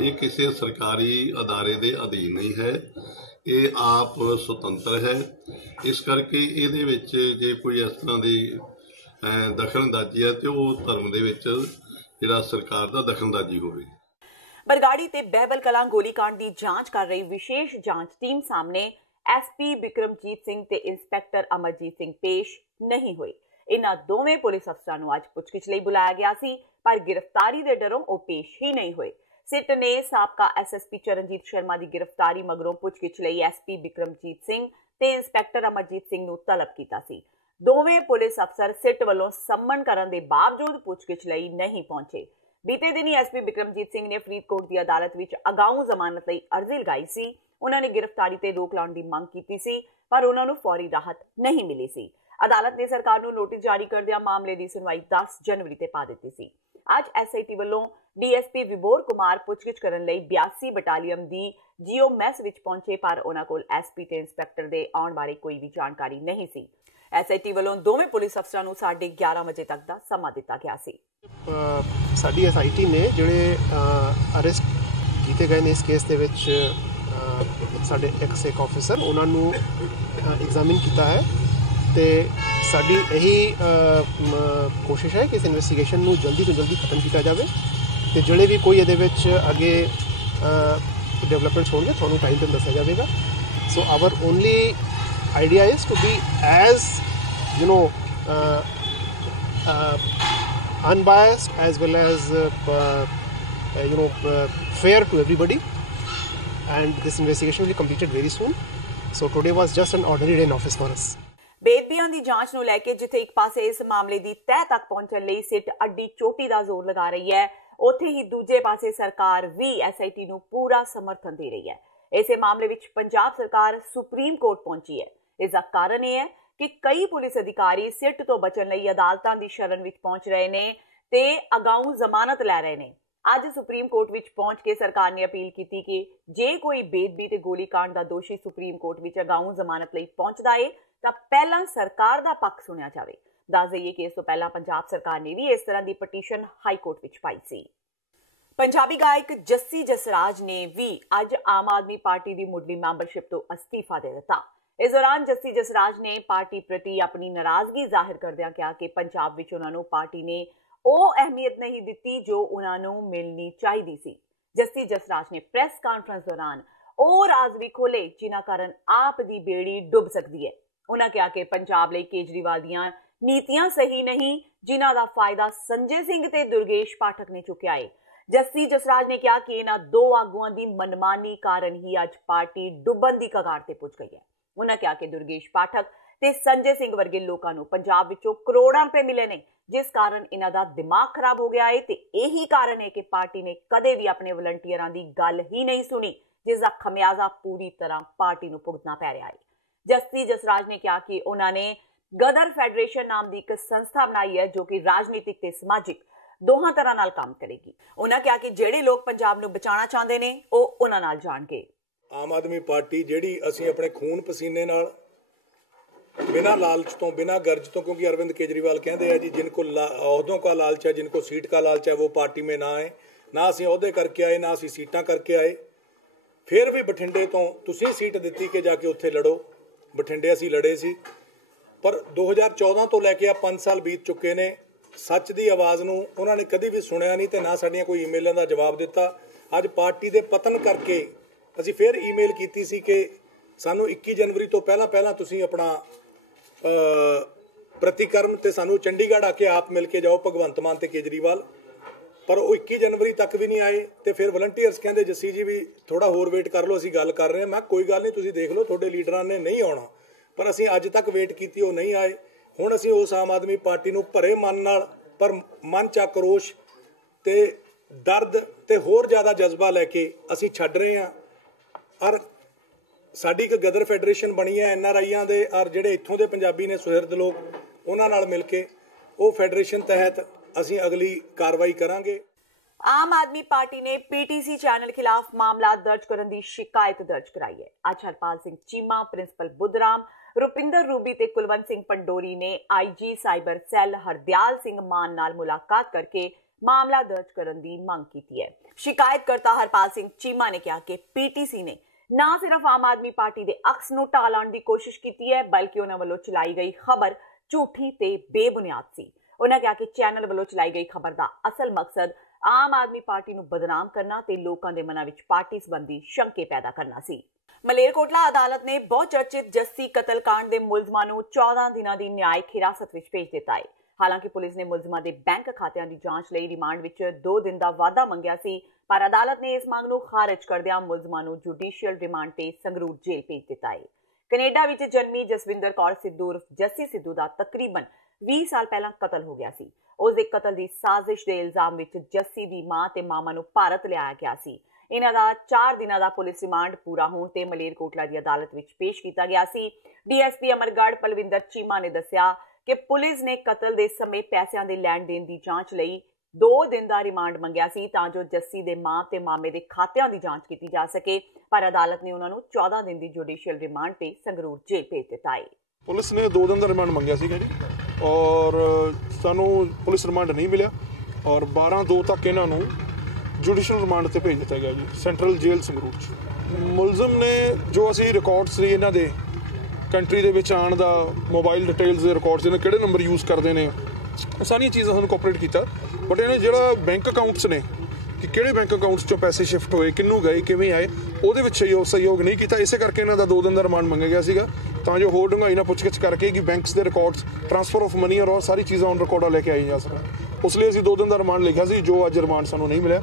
ਇਹ ਕਿਸੇ ਸਰਕਾਰੀ ਅਦਾਰੇ ਦੇ ਅਧੀਨ ਨਹੀਂ ਹੈ, ਇਹ ਆਪ ਸੁਤੰਤਰ ਹੈ। ਇਸ ਕਰਕੇ ਇਹਦੇ ਵਿੱਚ ਜੇ ਕੋਈ ਇਸ ਤਰ੍ਹਾਂ ਦੀ ਦਖਲਅੰਦਾਜ਼ੀ ਹੈ ਤੇ ਉਹ ਧਰਮ ਦੇ ਵਿੱਚ ਜਿਹੜਾ ਸਰਕਾਰ ਦਾ ਦਖਲਅੰਦਾਜ਼ੀ ਹੋਵੇ। ਬਰਗਾੜੀ ਤੇ ਬਹਿਬਲ ਕਲਾਂ ਗੋਲੀकांड ਦੀ ਜਾਂਚ ਕਰ ਰਹੀ ਵਿਸ਼ੇਸ਼ ਜਾਂਚ ਟੀਮ ਸਾਹਮਣੇ SP ਬਿਕਰਮਜੀਤ ਸਿੰਘ ਤੇ ਇੰਸਪੈਕਟਰ ਅਮਰਜੀਤ ਸਿੰਘ ਪੇਸ਼ ਨਹੀਂ ਹੋਏ। ਇਹਨਾਂ ਦੋਵੇਂ ਪੁਲਿਸ ਅਫਸਰਾਂ ਨੂੰ ਅੱਜ ਪੁੱਛਗਿੱਛ ਲਈ ਬੁਲਾਇਆ ਗਿਆ ਸੀ, ਪਰ ਗ੍ਰਿਫਤਾਰੀ ਦੇ ਡਰੋਂ ਉਹ ਪੇਸ਼ ਹੀ ਨਹੀਂ ਹੋਏ। ਸਿੱਟ ਨੇ ਸਾਬਕਾ SSP ਚਰਨਜੀਤ ਸ਼ਰਮਾ ਦੀ ਗ੍ਰਿਫਤਾਰੀ ਮਗਰੋਂ ਪੁੱਛਗਿੱਛ ਲਈ SP ਬਿਕਰਮਜੀਤ ਸਿੰਘ ਤੇ ਇੰਸਪੈਕਟਰ ਅਮਰਜੀਤ ਸਿੰਘ ਨੂੰ ਤਲਬ ਕੀਤਾ ਸੀ। ਦੋਵੇਂ ਪੁਲਿਸ ਅਫਸਰ ਸਿੱਟ ਵੱਲੋਂ ਸੰਮਨ ਕਰਨ ਦੇ ਬਾਵਜੂਦ ਪੁੱਛਗਿੱਛ ਲਈ ਨਹੀਂ ਪਹੁੰਚੇ। ਬੀਤੇ ਦਿਨੀ SP ਬਿਕਰਮਜੀਤ ਸਿੰਘ ਨੇ ਫਰੀਦਕੋਟ ਦੀ ਅਦਾਲਤ ਵਿੱਚ ਅਗਾਊਂ ਜ਼ਮਾਨਤ ਲਈ ਅਰਜ਼ੀ ਲਗਾਈ ਸੀ। ਉਹਨਾਂ ਨੇ ਗ੍ਰਿਫਤਾਰੀ ਤੇ ਰੋਕ ਲਾਉਣ ਦੀ ਮੰਗ ਕੀਤੀ ਸੀ, ਪਰ ਉਹਨਾਂ ਨੂੰ ਫੌਰੀ ਰਾਹਤ ਨਹੀਂ ਮਿਲੀ ਸੀ। ਅਦਾਲਤ ਨੇ ਸਰਕਾਰ ਨੂੰ ਨੋਟਿਸ ਜਾਰੀ ਕਰਦਿਆਂ ਮਾਮਲੇ ਦੀ ਸੁਣਵਾਈ 10 ਜਨਵਰੀ ਤੇ ਪਾ ਦਿੱਤੀ ਸੀ। ਅੱਜ SIT ਵੱਲੋਂ DSP ਵਿਬੋਰ ਕੁਮਾਰ ਪੁੱਛਗਿੱਛ ਕਰਨ ਲਈ 82 ਬਟਾਲੀਅਨ ਦੀ ਜੀਓ ਮੈਸ ਵਿੱਚ ਪਹੁੰਚੇ, ਪਰ ਉਹਨਾਂ ਕੋਲ SP ਤੇ ਇੰਸਪੈਕਟਰ ਦੇ ਆਉਣ ਬਾਰੇ ਕੋਈ ਵੀ ਜਾਣਕਾਰੀ ਨਹੀਂ ਸੀ। SIT ਵੱਲੋਂ ਦੋਵੇਂ ਪੁਲਿਸ ਅਫਸਰਾਂ ਨੂੰ 11:30 ਵਜੇ ਤੱਕ ਦਾ ਸਮਾਂ ਦਿੱਤਾ ਗਿਆ ਸੀ। ਸਾਡੀ SIT ਨੇ ਜਿਹੜੇ ਅਰੈਸਟ ਕੀਤੇ ਗਏ ਨੇ ਇਸ ਕੇਸ ਦੇ ਵਿੱਚ ਸਾਡੇ ਇੱਕ ਆਫਿਸਰ, ਉਹਨਾਂ ਨੂੰ ਐਗਜ਼ਾਮਿਨ ਕੀਤਾ ਹੈ ਤੇ ਸਾਡੀ ਇਹੀ ਕੋਸ਼ਿਸ਼ ਹੈ ਕਿ ਇਸ ਇਨਵੈਸਟੀਗੇਸ਼ਨ ਨੂੰ ਜਲਦੀ ਤੋਂ ਜਲਦੀ ਖਤਮ ਕੀਤਾ ਜਾਵੇ ਤੇ ਜਿਹੜੇ ਵੀ ਕੋਈ ਇਹਦੇ ਵਿੱਚ ਅੱਗੇ ਡਿਵੈਲਪਮੈਂਟਸ ਹੋਣਗੇ ਤੁਹਾਨੂੰ ਟਾਈਮ ਤੇ ਦੱਸਿਆ ਜਾਵੇਗਾ। So our only idea is to be as unbiased as well as fair to everybody, and this investigation will be completed very soon. So today was just an ordinary day in office for us. ਬੇਅਦਬੀਆਂ ਦੀ ਜਾਂਚ ਨੂੰ ਲੈ ਕੇ ਜਿੱਥੇ ਇੱਕ ਪਾਸੇ ਇਸ ਮਾਮਲੇ ਦੀ ਤਹਿ ਤੱਕ ਪਹੁੰਚਣ ਲਈ ਸਿੱਟ ਅੱਡੀ ਚੋਟੀ ਦਾ ਜ਼ੋਰ ਲਗਾ ਰਹੀ ਹੈ, ਉੱਥੇ ਹੀ ਦੂਜੇ ਪਾਸੇ ਸਰਕਾਰ ਵੀ SIT ਨੂੰ ਪੂਰਾ ਸਮਰਥਨ ਦੇ ਰਹੀ ਹੈ। ਇਸੇ ਮਾਮਲੇ ਵਿੱਚ ਪੰਜਾਬ ਸਰਕਾਰ ਸੁਪਰੀਮ ਕੋਰਟ ਪਹੁੰਚੀ ਹੈ। ਇਸ ਦਾ ਕਾਰਨ ਇਹ ਹੈ ਕਿ ਕਈ ਪੁਲਿਸ ਅਧਿਕਾਰੀ ਸਿੱਟ ਤੋਂ ਬਚਣ ਲਈ ਅਦਾਲਤਾਂ ਦੀ ਸ਼ਰਨ ਵਿੱਚ ਪਹੁੰਚ ਰਹੇ ਨੇ ਤੇ ਅਗਾਊਂ ਜ਼ਮਾਨਤ ਲੈ ਰਹੇ ਨੇ। ਅੱਜ ਸੁਪਰੀਮ ਕੋਰਟ ਵਿੱਚ ਪਹੁੰਚ ਕੇ ਸਰਕਾਰ ਨੇ ਅਪੀਲ ਕੀਤੀ ਕਿ ਜੇ ਕੋਈ ਬੇਅਦਬੀ ਤੇ ਗੋਲੀकांड ਦਾ ਦੋਸ਼ੀ ਸੁਪਰੀਮ ਕੋਰਟ ਵਿੱਚ ਅਗਾਊਂ ਜ਼ਮਾਨਤ ਲਈ ਪਹੁੰਚਦਾ ਹੈ ਤਾਂ ਪਹਿਲਾਂ ਸਰਕਾਰ ਦਾ ਪੱਖ ਸੁਣਿਆ ਜਾਵੇ। ਦੱਸ ਦਈਏ ਕਿ ਇਸ ਤੋਂ ਪਹਿਲਾਂ ਪੰਜਾਬ ਸਰਕਾਰ ਨੇ ਵੀ ਇਸ ਤਰ੍ਹਾਂ ਦੀ ਪਟੀਸ਼ਨ ਹਾਈ ਕੋਰਟ ਵਿੱਚ ਪਾਈ ਸੀ। ਪੰਜਾਬੀ ਗਾਇਕ ਜੱਸੀ ਜਸਰਾਜ ਨੇ ਵੀ ਅੱਜ ਆਮ ਆਦਮੀ ਪਾਰਟੀ ਦੀ ਮੁੱਢਲੀ ਮੈਂਬਰਸ਼ਿਪ ਤੋਂ ਅਸਤੀਫਾ ਦੇ ਦਿੱਤਾ। ਇਸ ਦੌਰਾਨ ਜੱਸੀ ਜਸਰਾਜ ਨੇ ਪਾਰਟੀ ਪ੍ਰਤੀ ਆਪਣੀ ਨਾਰਾਜ਼ਗੀ ਜ਼ਾਹਿਰ ਕਰਦਿਆਂ ਕਿਹਾ ਕਿ ਪੰਜਾਬ ਵਿੱਚ ਉਹਨਾਂ ਨੂੰ ਪਾਰਟੀ ਨੇ ਉਹ ਅਹਿਮੀਅਤ ਨਹੀਂ ਦਿੱਤੀ ਜੋ ਉਹਨਾਂ ਨੂੰ ਮਿਲਣੀ ਚਾਹੀਦੀ ਸੀ। ਜਸਤੀ ਜਸਰਾਜ ਨੇ ਪ੍ਰੈਸ ਕਾਨਫਰੰਸ ਦੌਰਾਨ ਉਹ ਰਾਜ਼ ਵੀ ਖੋਲੇ ਜਿਨ੍ਹਾਂ ਕਾਰਨ ਆਪ ਦੀ ਬੇੜੀ ਡੁੱਬ ਸਕਦੀ ਹੈ। ਉਹਨਾਂ ਕਿਹਾ ਕਿ ਪੰਜਾਬ ਲਈ ਕੇਜਰੀਵਾਲ ਦੀਆਂ ਨੀਤੀਆਂ ਸਹੀ ਨਹੀਂ, ਜਿਨ੍ਹਾਂ ਦਾ ਫਾਇਦਾ ਸੰਜੇ ਸਿੰਘ ਤੇ ਦੁਰਗੇਸ਼ ਪਾਠਕ ਨੇ ਚੁੱਕਿਆ ਹੈ। ਜਸਤੀ ਜਸਰਾਜ ਨੇ ਕਿਹਾ ਕਿ ਇਹਨਾਂ ਦੋ ਆਗੂਆਂ ਦੀ ਮਨਮਾਨੀ ਕਾਰਨ ਹੀ ਅੱਜ ਪਾਰਟੀ ਡੁੱਬਣ ਦੀ ਕਗਾਰ ਤੇ ਪੁੱਜ ਗਈ ਹੈ। ਉਹਨਾਂ ਕਿਹਾ ਕਿ ਦੁਰਗੇਸ਼ ਪਾਠਕ ਤੇ ਸੰਜੇ ਸਿੰਘ ਵਰਗੇ ਲੋਕਾਂ ਨੂੰ ਪੰਜਾਬ ਵਿੱਚੋਂ ਕਰੋੜਾਂ ਰੁਪਏ ਮਿਲੇ ਨੇ, ਜਿਸ ਕਾਰਨ ਇਹਨਾਂ ਦਾ ਦਿਮਾਗ ਖਰਾਬ ਹੋ ਗਿਆ ਹੈ ਤੇ ਇਹੀ ਕਾਰਨ ਹੈ ਕਿ ਪਾਰਟੀ ਨੇ ਕਦੇ ਵੀ ਆਪਣੇ ਵਲੰਟੀਅਰਾਂ ਦੀ ਗੱਲ ਹੀ ਨਹੀਂ ਸੁਣੀ, ਜਿਸ ਦਾ ਖਮਿਆਜ਼ਾ ਪੂਰੀ ਤਰ੍ਹਾਂ ਪਾਰਟੀ ਨੂੰ ਭੁਗਤਣਾ ਪੈ ਰਿਹਾ ਹੈ। ਜਸਤੀ ਜਸਰਾਜ ਨੇ ਕਿਹਾ ਕਿ ਉਹਨਾਂ ਨੇ ਗਦਰ ਫੈਡਰੇਸ਼ਨ ਨਾਮ ਦੀ ਇੱਕ ਸੰਸਥਾ ਬਣਾਈ ਹੈ ਜੋ ਕਿ ਰਾਜਨੀਤਿਕ ਤੇ ਸਮਾਜਿਕ ਦੋਹਾਂ ਤਰ੍ਹਾਂ ਨਾਲ ਕੰਮ ਕਰੇਗੀ। ਉਹਨਾਂ ਕਿਹਾ ਕਿ ਜਿਹੜੇ ਲੋਕ ਪੰਜਾਬ ਨੂੰ ਬਚਾਉਣਾ ਚਾਹੁੰਦੇ ਨੇ ਉਹ ਉਹਨਾਂ ਨਾਲ ਜਾਣਗੇ। ਆਮ ਆਦਮੀ ਪਾਰਟੀ ਜਿਹੜੀ ਅਸੀਂ ਆਪਣੇ ਖੂਨ ਪਸੀਨੇ ਨਾਲ बिना लालच तो बिना गर्ज तो, क्योंकि अरविंद केजरीवाल कहते हैं जी जिनको अहदों का लालच है, जिनको सीट का लालच है वो पार्टी में ना आए। ना असीं अहदे करके आए, ना असीं सीटां करके आए। फिर भी बठिंडे तो तुसीं सीट दित्ती कि जाके उत्थे लड़ो। बठिंडे असीं लड़े सी, पर 2014 तो लैके 5 साल बीत चुके ने। सच की आवाज़ नूं उन्होंने कभी भी सुनिया नहीं ते ना साडियां कोई ईमेलों का जवाब दिता। अज पार्टी के पतन करके असीं फिर ईमेल कीती सी कि सानूं 21 जनवरी तो पहला तुसीं अपना प्रतिक्रम ते सानू चंडीगढ़ आके आप मिल के जाओ भगवंत मान ते केजरीवाल, पर वो 21 जनवरी तक भी नहीं आए। तो फिर वलंटीयर्स कहते जस्सी जी भी थोड़ा होर वेट कर लो, असीं गल कर रहे हैं। मैं कोई गल नहीं, तुसीं देख लो तुहाडे लीडरां ने नहीं आउणा, पर असीं अज तक वेट की वो नहीं आए। हुण असीं उस आम आदमी पार्टी नूं भरे मन नाल, पर मन च आक्रोश ते दर्द ते होर ज़्यादा जज्बा लैके असीं छड्ड रहे हैं। और साडी एक गदर फैडरेशन बनी है NRIयां दे और जिहड़े इत्थों दे पंजाबी ने सुहिरद लोग, उन्हां नाल मिल के वो फैडरेशन तहत असीं अगली कार्रवाई करांगे। आम आदमी पार्टी ने PTC चैनल खिलाफ मामला दर्ज करने की शिकायत दर्ज कराई है। आज हरपाल सिंह चीमा, प्रिंसिपल बुद्धराम, रुपिंदर रूबी ते कुलवंत सिंह पंडोरी ने IG cyber cell Hardayal Singh Maan नाल मुलाकात करके मामला दर्ज करने की मांग की है। शिकायतकर्ता हरपाल सिंह चीमा ने कहा कि PTC ने ना सिर्फ आम आदमी पार्टी के अक्स नूं टालण की कोशिश की है, बल्कि उन्हां वल्लों चलाई गई खबर झूठी ते बेबुनियाद सी। उन्होंने कहा कि चैनल वल्लों चलाई गई खबर का असल मकसद आम आदमी पार्टी नूं बदनाम करना ते लोकां दे मनां विच पार्टी संबंधी शंके पैदा करना सी। मलेरकोटला अदालत ने बहुत चर्चित जस्सी कतलकांड के मुलजमां नूं 14 दिनां दी न्यायिक हिरासत विच भेज दिता है। हालांकि पुलिस ने मुलजमां दे बैंक खातिਆਂ की जांच लई रिमांड विच 2 दिन का वाधा मंगिया सी, पर अदालत ने इस मांग नूं खारिज करदिआं मुलजमां नूं जुडिशियल रिमांड ते संगरूर जेल भेज दिता है। कनेडा विच जन्मी जसविंदर कौर सिद्धू उर्फ जस्सी सिद्धू दा तकरीबन 20 साल पहला कतल हो गया सी। उस दे कतल दी साजिश दे इल्जाम विच जस्सी दी मां ते मामा नूं भारत लिआया गया सी। इन्हां दा 4 दिनां दा पुलिस रिमांड पूरा होण ते मलेरकोटला दी अदालत विच पेश कीता गया सी। DSP अमरगढ़ पलविंदर चीमा ने दस्सिया कि पुलिस ने कतल दे समय पैसों के लैण देण दी जांच लई 2 दिन का रिमांड मंगिया सी तां जो जस्सी दे मां ते मामे दे खातिਆਂ की जांच की जा सके, पर अदालत ने उन्होंने 14 दिन की जुडिशियल रिमांड पे संगरूर जेल भेज दिता है। पुलिस ने 2 दिन का रिमांड मंगिया सीगा जी, और सानू पुलिस रिमांड नहीं मिला, और 12/2 तक इन्हां नूं जुडिशियल रिमांड ते भेज दिता गया जी सेंट्रल जेल संगरूर। मुलजम ने जो असीं रिकॉर्ड्स सी इन्हां दे कंट्री दे विच आउण दा, मोबाइल डिटेल्स दे रिकॉर्ड्स इन्हां किहड़े नंबर यूज़ करदे ने, सारियां चीज़ां सानूं कोऑपरेट कीता। बट इन्हें जिहड़ा बैंक अकाउंट्स ने कि किहड़े बैंक अकाउंट्स चों पैसे शिफ्ट होए, किन्नू गए, किवें आए, ਉਹਦੇ ਵਿੱਚ सहयोग नहीं किया। इसे करके इन्हां दा 2 दिन का रिमांड मंगिया गया सीगा ਤਾਂ ਜੋ ਹੋਰ ਡੂੰਘਾਈ ਨਾਲ ਪੁੱਛਗਿੱਛ ਕਰਕੇ ਕਿ ਬੈਂਕਸ ਦੇ ਰਿਕਾਰਡਸ, ਟ੍ਰਾਂਸਫਰ ਆਫ ਮਨੀ ਔਰ ਸਾਰੀ ਚੀਜ਼ਾਂ ਔਨ ਰਿਕਾਰਡਾਂ ਲੈ ਕੇ ਆਈ ਜਾ ਸਕਣ। ਉਸ ਲਈ ਅਸੀਂ 2 ਦਿਨ ਦਾ ਰਿਮਾਂਡ ਲਿਖਿਆ ਸੀ, ਜੋ ਅੱਜ ਰਿਮਾਂਡ ਸਾਨੂੰ ਨਹੀਂ ਮਿਲਿਆ।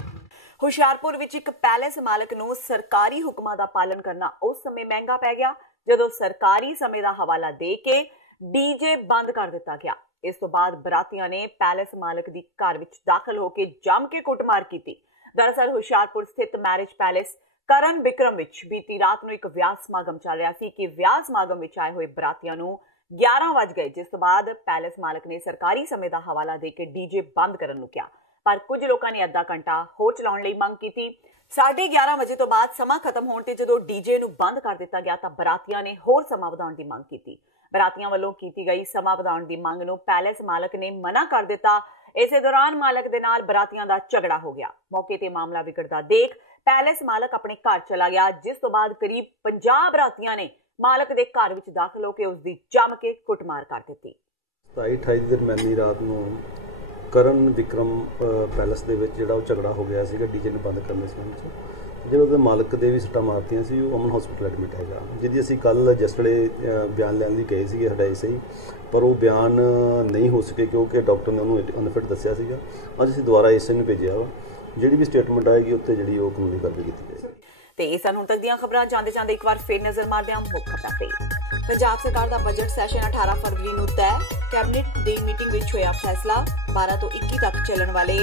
ਹੁਸ਼ਿਆਰਪੁਰ ਵਿੱਚ ਇੱਕ ਪੈਲੇਸ ਮਾਲਕ ਨੂੰ ਸਰਕਾਰੀ ਹੁਕਮਾਂ ਦਾ ਪਾਲਣ ਕਰਨਾ ਉਸ ਸਮੇਂ ਮਹਿੰਗਾ ਪੈ ਗਿਆ ਜਦੋਂ ਸਰਕਾਰੀ ਸਮੇਂ ਦਾ ਹਵਾਲਾ ਦੇ ਕੇ ਡੀਜੇ ਬੰਦ ਕਰ ਦਿੱਤਾ ਗਿਆ। ਇਸ ਤੋਂ ਬਾਅਦ ਬਰਾਤੀਆਂ ਨੇ ਪੈਲੇਸ ਮਾਲਕ ਦੀ ਘਰ ਵਿੱਚ ਦਾਖਲ ਹੋ ਕੇ ਜੰਮ ਕੇ ਕੁੱਟਮਾਰ ਕੀਤੀ। ਦਰਅਸਲ ਹੁਸ਼ਿਆਰਪੁਰ ਸਥਿਤ ਮੈਰਿਜ ਪੈਲੇਸ ਕਰਨ ਬਿਕਰਮ ਵਿੱਚ ਬੀਤੀ ਰਾਤ ਨੂੰ ਇੱਕ ਵਿਆਹ ਸਮਾਗਮ ਚੱਲ ਰਿਹਾ ਸੀ ਕਿ ਵਿਆਹ ਸਮਾਗਮ ਵਿੱਚ ਆਏ ਹੋਏ ਬਰਾਤੀਆਂ ਨੂੰ 11 ਵਜ ਗਏ, ਜਿਸ ਤੋਂ ਬਾਅਦ ਪੈਲੇਸ ਮਾਲਕ ਨੇ ਸਰਕਾਰੀ ਸਮੇਂ ਦਾ ਹਵਾਲਾ ਦੇ ਕੇ ਡੀਜੇ ਬੰਦ ਕਰਨ ਨੂੰ ਕਿਹਾ, ਪਰ ਕੁਝ ਲੋਕਾਂ ਨੇ ਅੱਧਾ ਘੰਟਾ ਹੋਰ ਚਲਾਉਣ ਲਈ ਮੰਗ ਕੀਤੀ। 11:30 ਵਜੇ ਤੋਂ ਬਾਅਦ ਸਮਾਂ ਖਤਮ ਹੋਣ ਤੇ ਜਦੋਂ ਡੀਜੇ ਨੂੰ ਬੰਦ ਕਰ ਦਿੱਤਾ ਗਿਆ ਤਾਂ ਬਰਾਤੀਆਂ ਨੇ ਹੋਰ ਸਮਾਂ ਵਧਾਉਣ ਦੀ ਮੰਗ ਕੀਤੀ। ਬਰਾਤੀਆਂ ਵੱਲੋਂ ਕੀਤੀ ਗਈ ਸਮਾਂ ਵਧਾਉਣ ਦੀ ਮੰਗ ਨੂੰ ਪੈਲੇਸ ਮਾਲਕ ਨੇ ਮਨਾ ਕਰ ਦਿੱਤਾ। ਇਸੇ ਦੌਰਾਨ ਮਾਲਕ ਦੇ ਨਾਲ ਬਰਾਤੀਆਂ ਦਾ ਝਗੜਾ ਹੋ ਗਿਆ। ਮੌਕੇ ਤੇ ਮਾਮਲਾ ਵਿਗੜਦਾ ਦੇਖ ਪੈਲੇਸ ਮਾਲਕ ਆਪਣੇ ਘਰ ਚਲਾ ਗਿਆ, ਜਿਸ ਤੋਂ ਬਾਅਦ ਕਰੀਬ 50 ਬਰਾਤੀਆਂ ਨੇ ਮਾਲਕ ਦੇ ਘਰ ਵਿੱਚ ਦਾਖਲ ਹੋ ਕੇ ਉਸ ਦੀ ਜੰਮ ਕੇ ਕੁੱਟਮਾਰ ਕਰ ਦਿੱਤੀ। 27-28 ਦਰਮਿਆਨੀ ਰਾਤ ਨੂੰ ਕਰਨ ਵਿਕਰਮ ਪੈਲਸ ਦੇ ਵਿੱਚ ਜਿਹੜਾ ਉਹ ਝਗੜਾ ਹੋ ਗਿਆ ਸੀਗਾ ਡੀਜੇ ਨੂੰ ਬੰਦ ਕਰਨ ਦੇ ਸੰਬੰਧ 'ਚ, ਜਿਹੜਾ ਉਹਦੇ ਮਾਲਕ ਦੇ ਵੀ ਸੱਟਾਂ ਮਾਰਤੀਆਂ ਸੀ, ਉਹ ਅਮਨ ਹਸਪੀਟਲ ਐਡਮਿਟ ਹੈਗਾ, ਜਿਹਦੀ ਅਸੀਂ ਕੱਲ੍ਹ ਜਸਟਰਡੇ ਬਿਆਨ ਲੈਣ ਲਈ ਗਏ ਸੀਗੇ ਹਟਾਈ ਸਹੀ, ਪਰ ਉਹ ਬਿਆਨ ਨਹੀਂ ਹੋ ਸਕੇ ਕਿਉਂਕਿ ਡਾਕਟਰ ਨੇ ਉਹਨੂੰ ਅਨਫਿਟ ਦੱਸਿਆ ਸੀਗਾ। ਅੱਜ ਅਸੀਂ ਦੁਬਾਰਾ ਐਸਏ ਨੂੰ ਭੇਜਿਆ ਵਾ, ਜਿਹੜੀ ਵੀ ਸਟੇਟਮੈਂਟ ਆਏਗੀ ਉੱਤੇ ਜਿਹੜੀ ਉਹ ਕਾਨੂੰਨੀ ਕਾਰਵਾਈ ਕੀਤੀ ਜਾਏਗੀ। ਤੇ ਇਹ ਸਨ ਹੁਣ ਤੱਕ ਦੀਆਂ ਖਬਰਾਂ। ਜਾਂਦੇ ਇੱਕ ਵਾਰ ਫੇਰ ਨਜ਼ਰ ਮਾਰਦੇ ਹਾਂ ਮੁੱਖ ਖਬਰਾਂ ਤੇ। ਪੰਜਾਬ ਸਰਕਾਰ ਦਾ ਬਜਟ ਸੈਸ਼ਨ 18 ਫਰਵਰੀ ਨੂੰ ਤੈਅ। ਕੈਬਨਿਟ ਦੀ ਮੀਟਿੰਗ ਵਿੱਚ ਹੋਇਆ ਫੈਸਲਾ। 12 ਤੋਂ 21 ਤੱਕ ਚੱਲਣ ਵਾਲੇ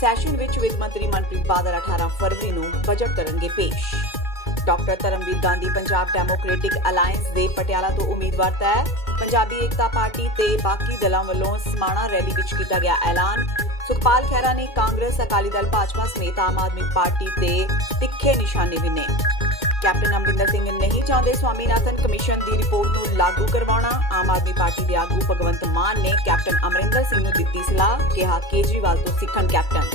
ਸੈਸ਼ਨ ਵਿੱਚ ਵਿੱਤ ਮੰਤਰੀ ਮਨਪ੍ਰੀਤ ਬਾਦਲ 18 ਫਰਵਰੀ ਨੂੰ ਬਜਟ ਕਰਨਗੇ ਪੇਸ਼। Doctor Dharamvir Gandhi Punjab democratic alliance ਦੇ ਪਟਿਆਲਾ ਤੋਂ ਉਮੀਦਵਾਰ ਤੈਅ। ਪੰਜਾਬੀ ਏਕਤਾ ਪਾਰਟੀ ਤੇ ਬਾਕੀ ਦਲਾਂ ਵੱਲੋਂ ਸਮਾਣਾ ਰੈਲੀ ਵਿੱਚ ਕੀਤਾ ਗਿਆ ਐਲਾਨ। ਸੁਖਪਾਲ ਖਹਿਰਾ ਨੇ ਕਾਂਗਰਸ, ਅਕਾਲੀ ਦਲ, ਭਾਜਪਾ ਸਮੇਤ ਆਮ ਆਦਮੀ ਪਾਰਟੀ ਤੇ ਤਿੱਖੇ ਨਿਸ਼ਾਨੇ ਵਿੰਨੇ। ਕੈਪਟਨ ਅਮਰਿੰਦਰ ਸਿੰਘ ਨਹੀਂ ਚਾਹੁੰਦੇ ਸਵਾਮੀਨਾਥਨ ਕਮਿਸ਼ਨ ਦੀ ਰਿਪੋਰਟ ਨੂੰ ਲਾਗੂ ਕਰਵਾਉਣਾ। ਆਮ ਆਦਮੀ ਪਾਰਟੀ ਦੇ ਆਗੂ ਭਗਵੰਤ ਮਾਨ ਨੇ ਕੈਪਟਨ ਅਮਰਿੰਦਰ ਸਿੰਘ ਨੂੰ ਦਿੱਤੀ ਸਲਾਹ, ਕਿਹਾ ਕੇਜਰੀਵਾਲ ਤੋਂ ਸਿੱਖਣ ਕੈਪਟਨ।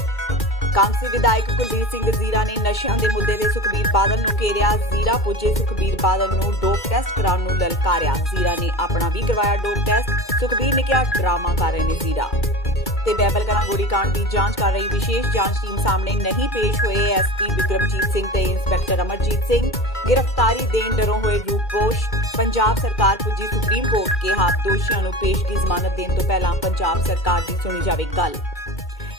ਕਾਂਗਸੀ ਵਿਧਾਇਕ ਕੁਲਬੀਰ ਸਿੰਘ ਜ਼ੀਰਾ ਨੇ ਨਸ਼ਿਆਂ ਦੇ ਮੁੱਦੇ ਤੇ ਸੁਖਬੀਰ ਬਾਦਲ ਨੂੰ ਘੇਰਿਆ। ਜ਼ੀਰਾ ਪੁੱਜੇ ਸੁਖਬੀਰ ਬਾਦਲ ਨੂੰ ਡੋਪ ਟੈਸਟ ਕਰਾਉਣ ਨੂੰ ਲਲਕਾਰਿਆ। ਜ਼ੀਰਾ ਨੇ ਆਪਣਾ ਵੀ ਕਰਵਾਇਆ ਡੋਪ ਟੈਸਟ। ਸੁਖਬੀਰ ਨੇ ਕਿਹਾ ਡਰਾਮਾ ਕਰ ਰਹੇ ਨੇ ਜ਼ੀਰਾ। ਤੇ ਬਹਿਬਲ ਕਲਾਂ ਗੋਲੀ ਕਾਂਡ ਦੀ ਜਾਂਚ ਕਰ ਰਹੀ ਵਿਸ਼ੇਸ਼ ਜਾਂਚ ਟੀਮ ਸਾਹਮਣੇ ਨਹੀਂ ਪੇਸ਼ ਹੋਏ ਐਸਪੀ ਵਿਕਰਮਜੀਤ ਸਿੰਘ ਤੇ ਇੰਸਪੈਕਟਰ ਅਮਰਜੀਤ ਸਿੰਘ। ਗ੍ਰਿਫਤਾਰੀ ਦੇਣ ਡਰੋਂ ਹੋਏ ਰੂਪੋਸ਼। ਪੰਜਾਬ ਸਰਕਾਰ ਪੁੱਜੀ ਸੁਪਰੀਮ ਕੋਰਟ, ਕਿਹਾ ਦੋਸ਼ੀਆਂ ਨੂੰ ਪੇਸ਼ਗੀ ਜ਼ਮਾਨਤ ਦੇਣ ਤੋਂ ਪਹਿਲਾਂ ਪੰਜਾਬ ਸਰਕਾਰ ਦੀ ਸੁਣੀ ਜਾਵੇ ਗੱਲ।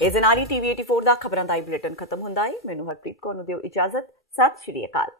ਇਸ ਦੇ ਨਾਲ ਹੀ TV 84 ਦਾ ਖਬਰਾਂ ਦਾ ਬੁਲੇਟਿਨ ਖਤਮ ਹੁੰਦਾ ਹੈ। ਮੈਨੂੰ ਹਰਪ੍ਰੀਤ ਕੌਰ ਨੂੰ ਦਿਓ ਇਜਾਜ਼ਤ। ਸਤਿ ਸ਼੍ਰੀ ਅਕਾਲ।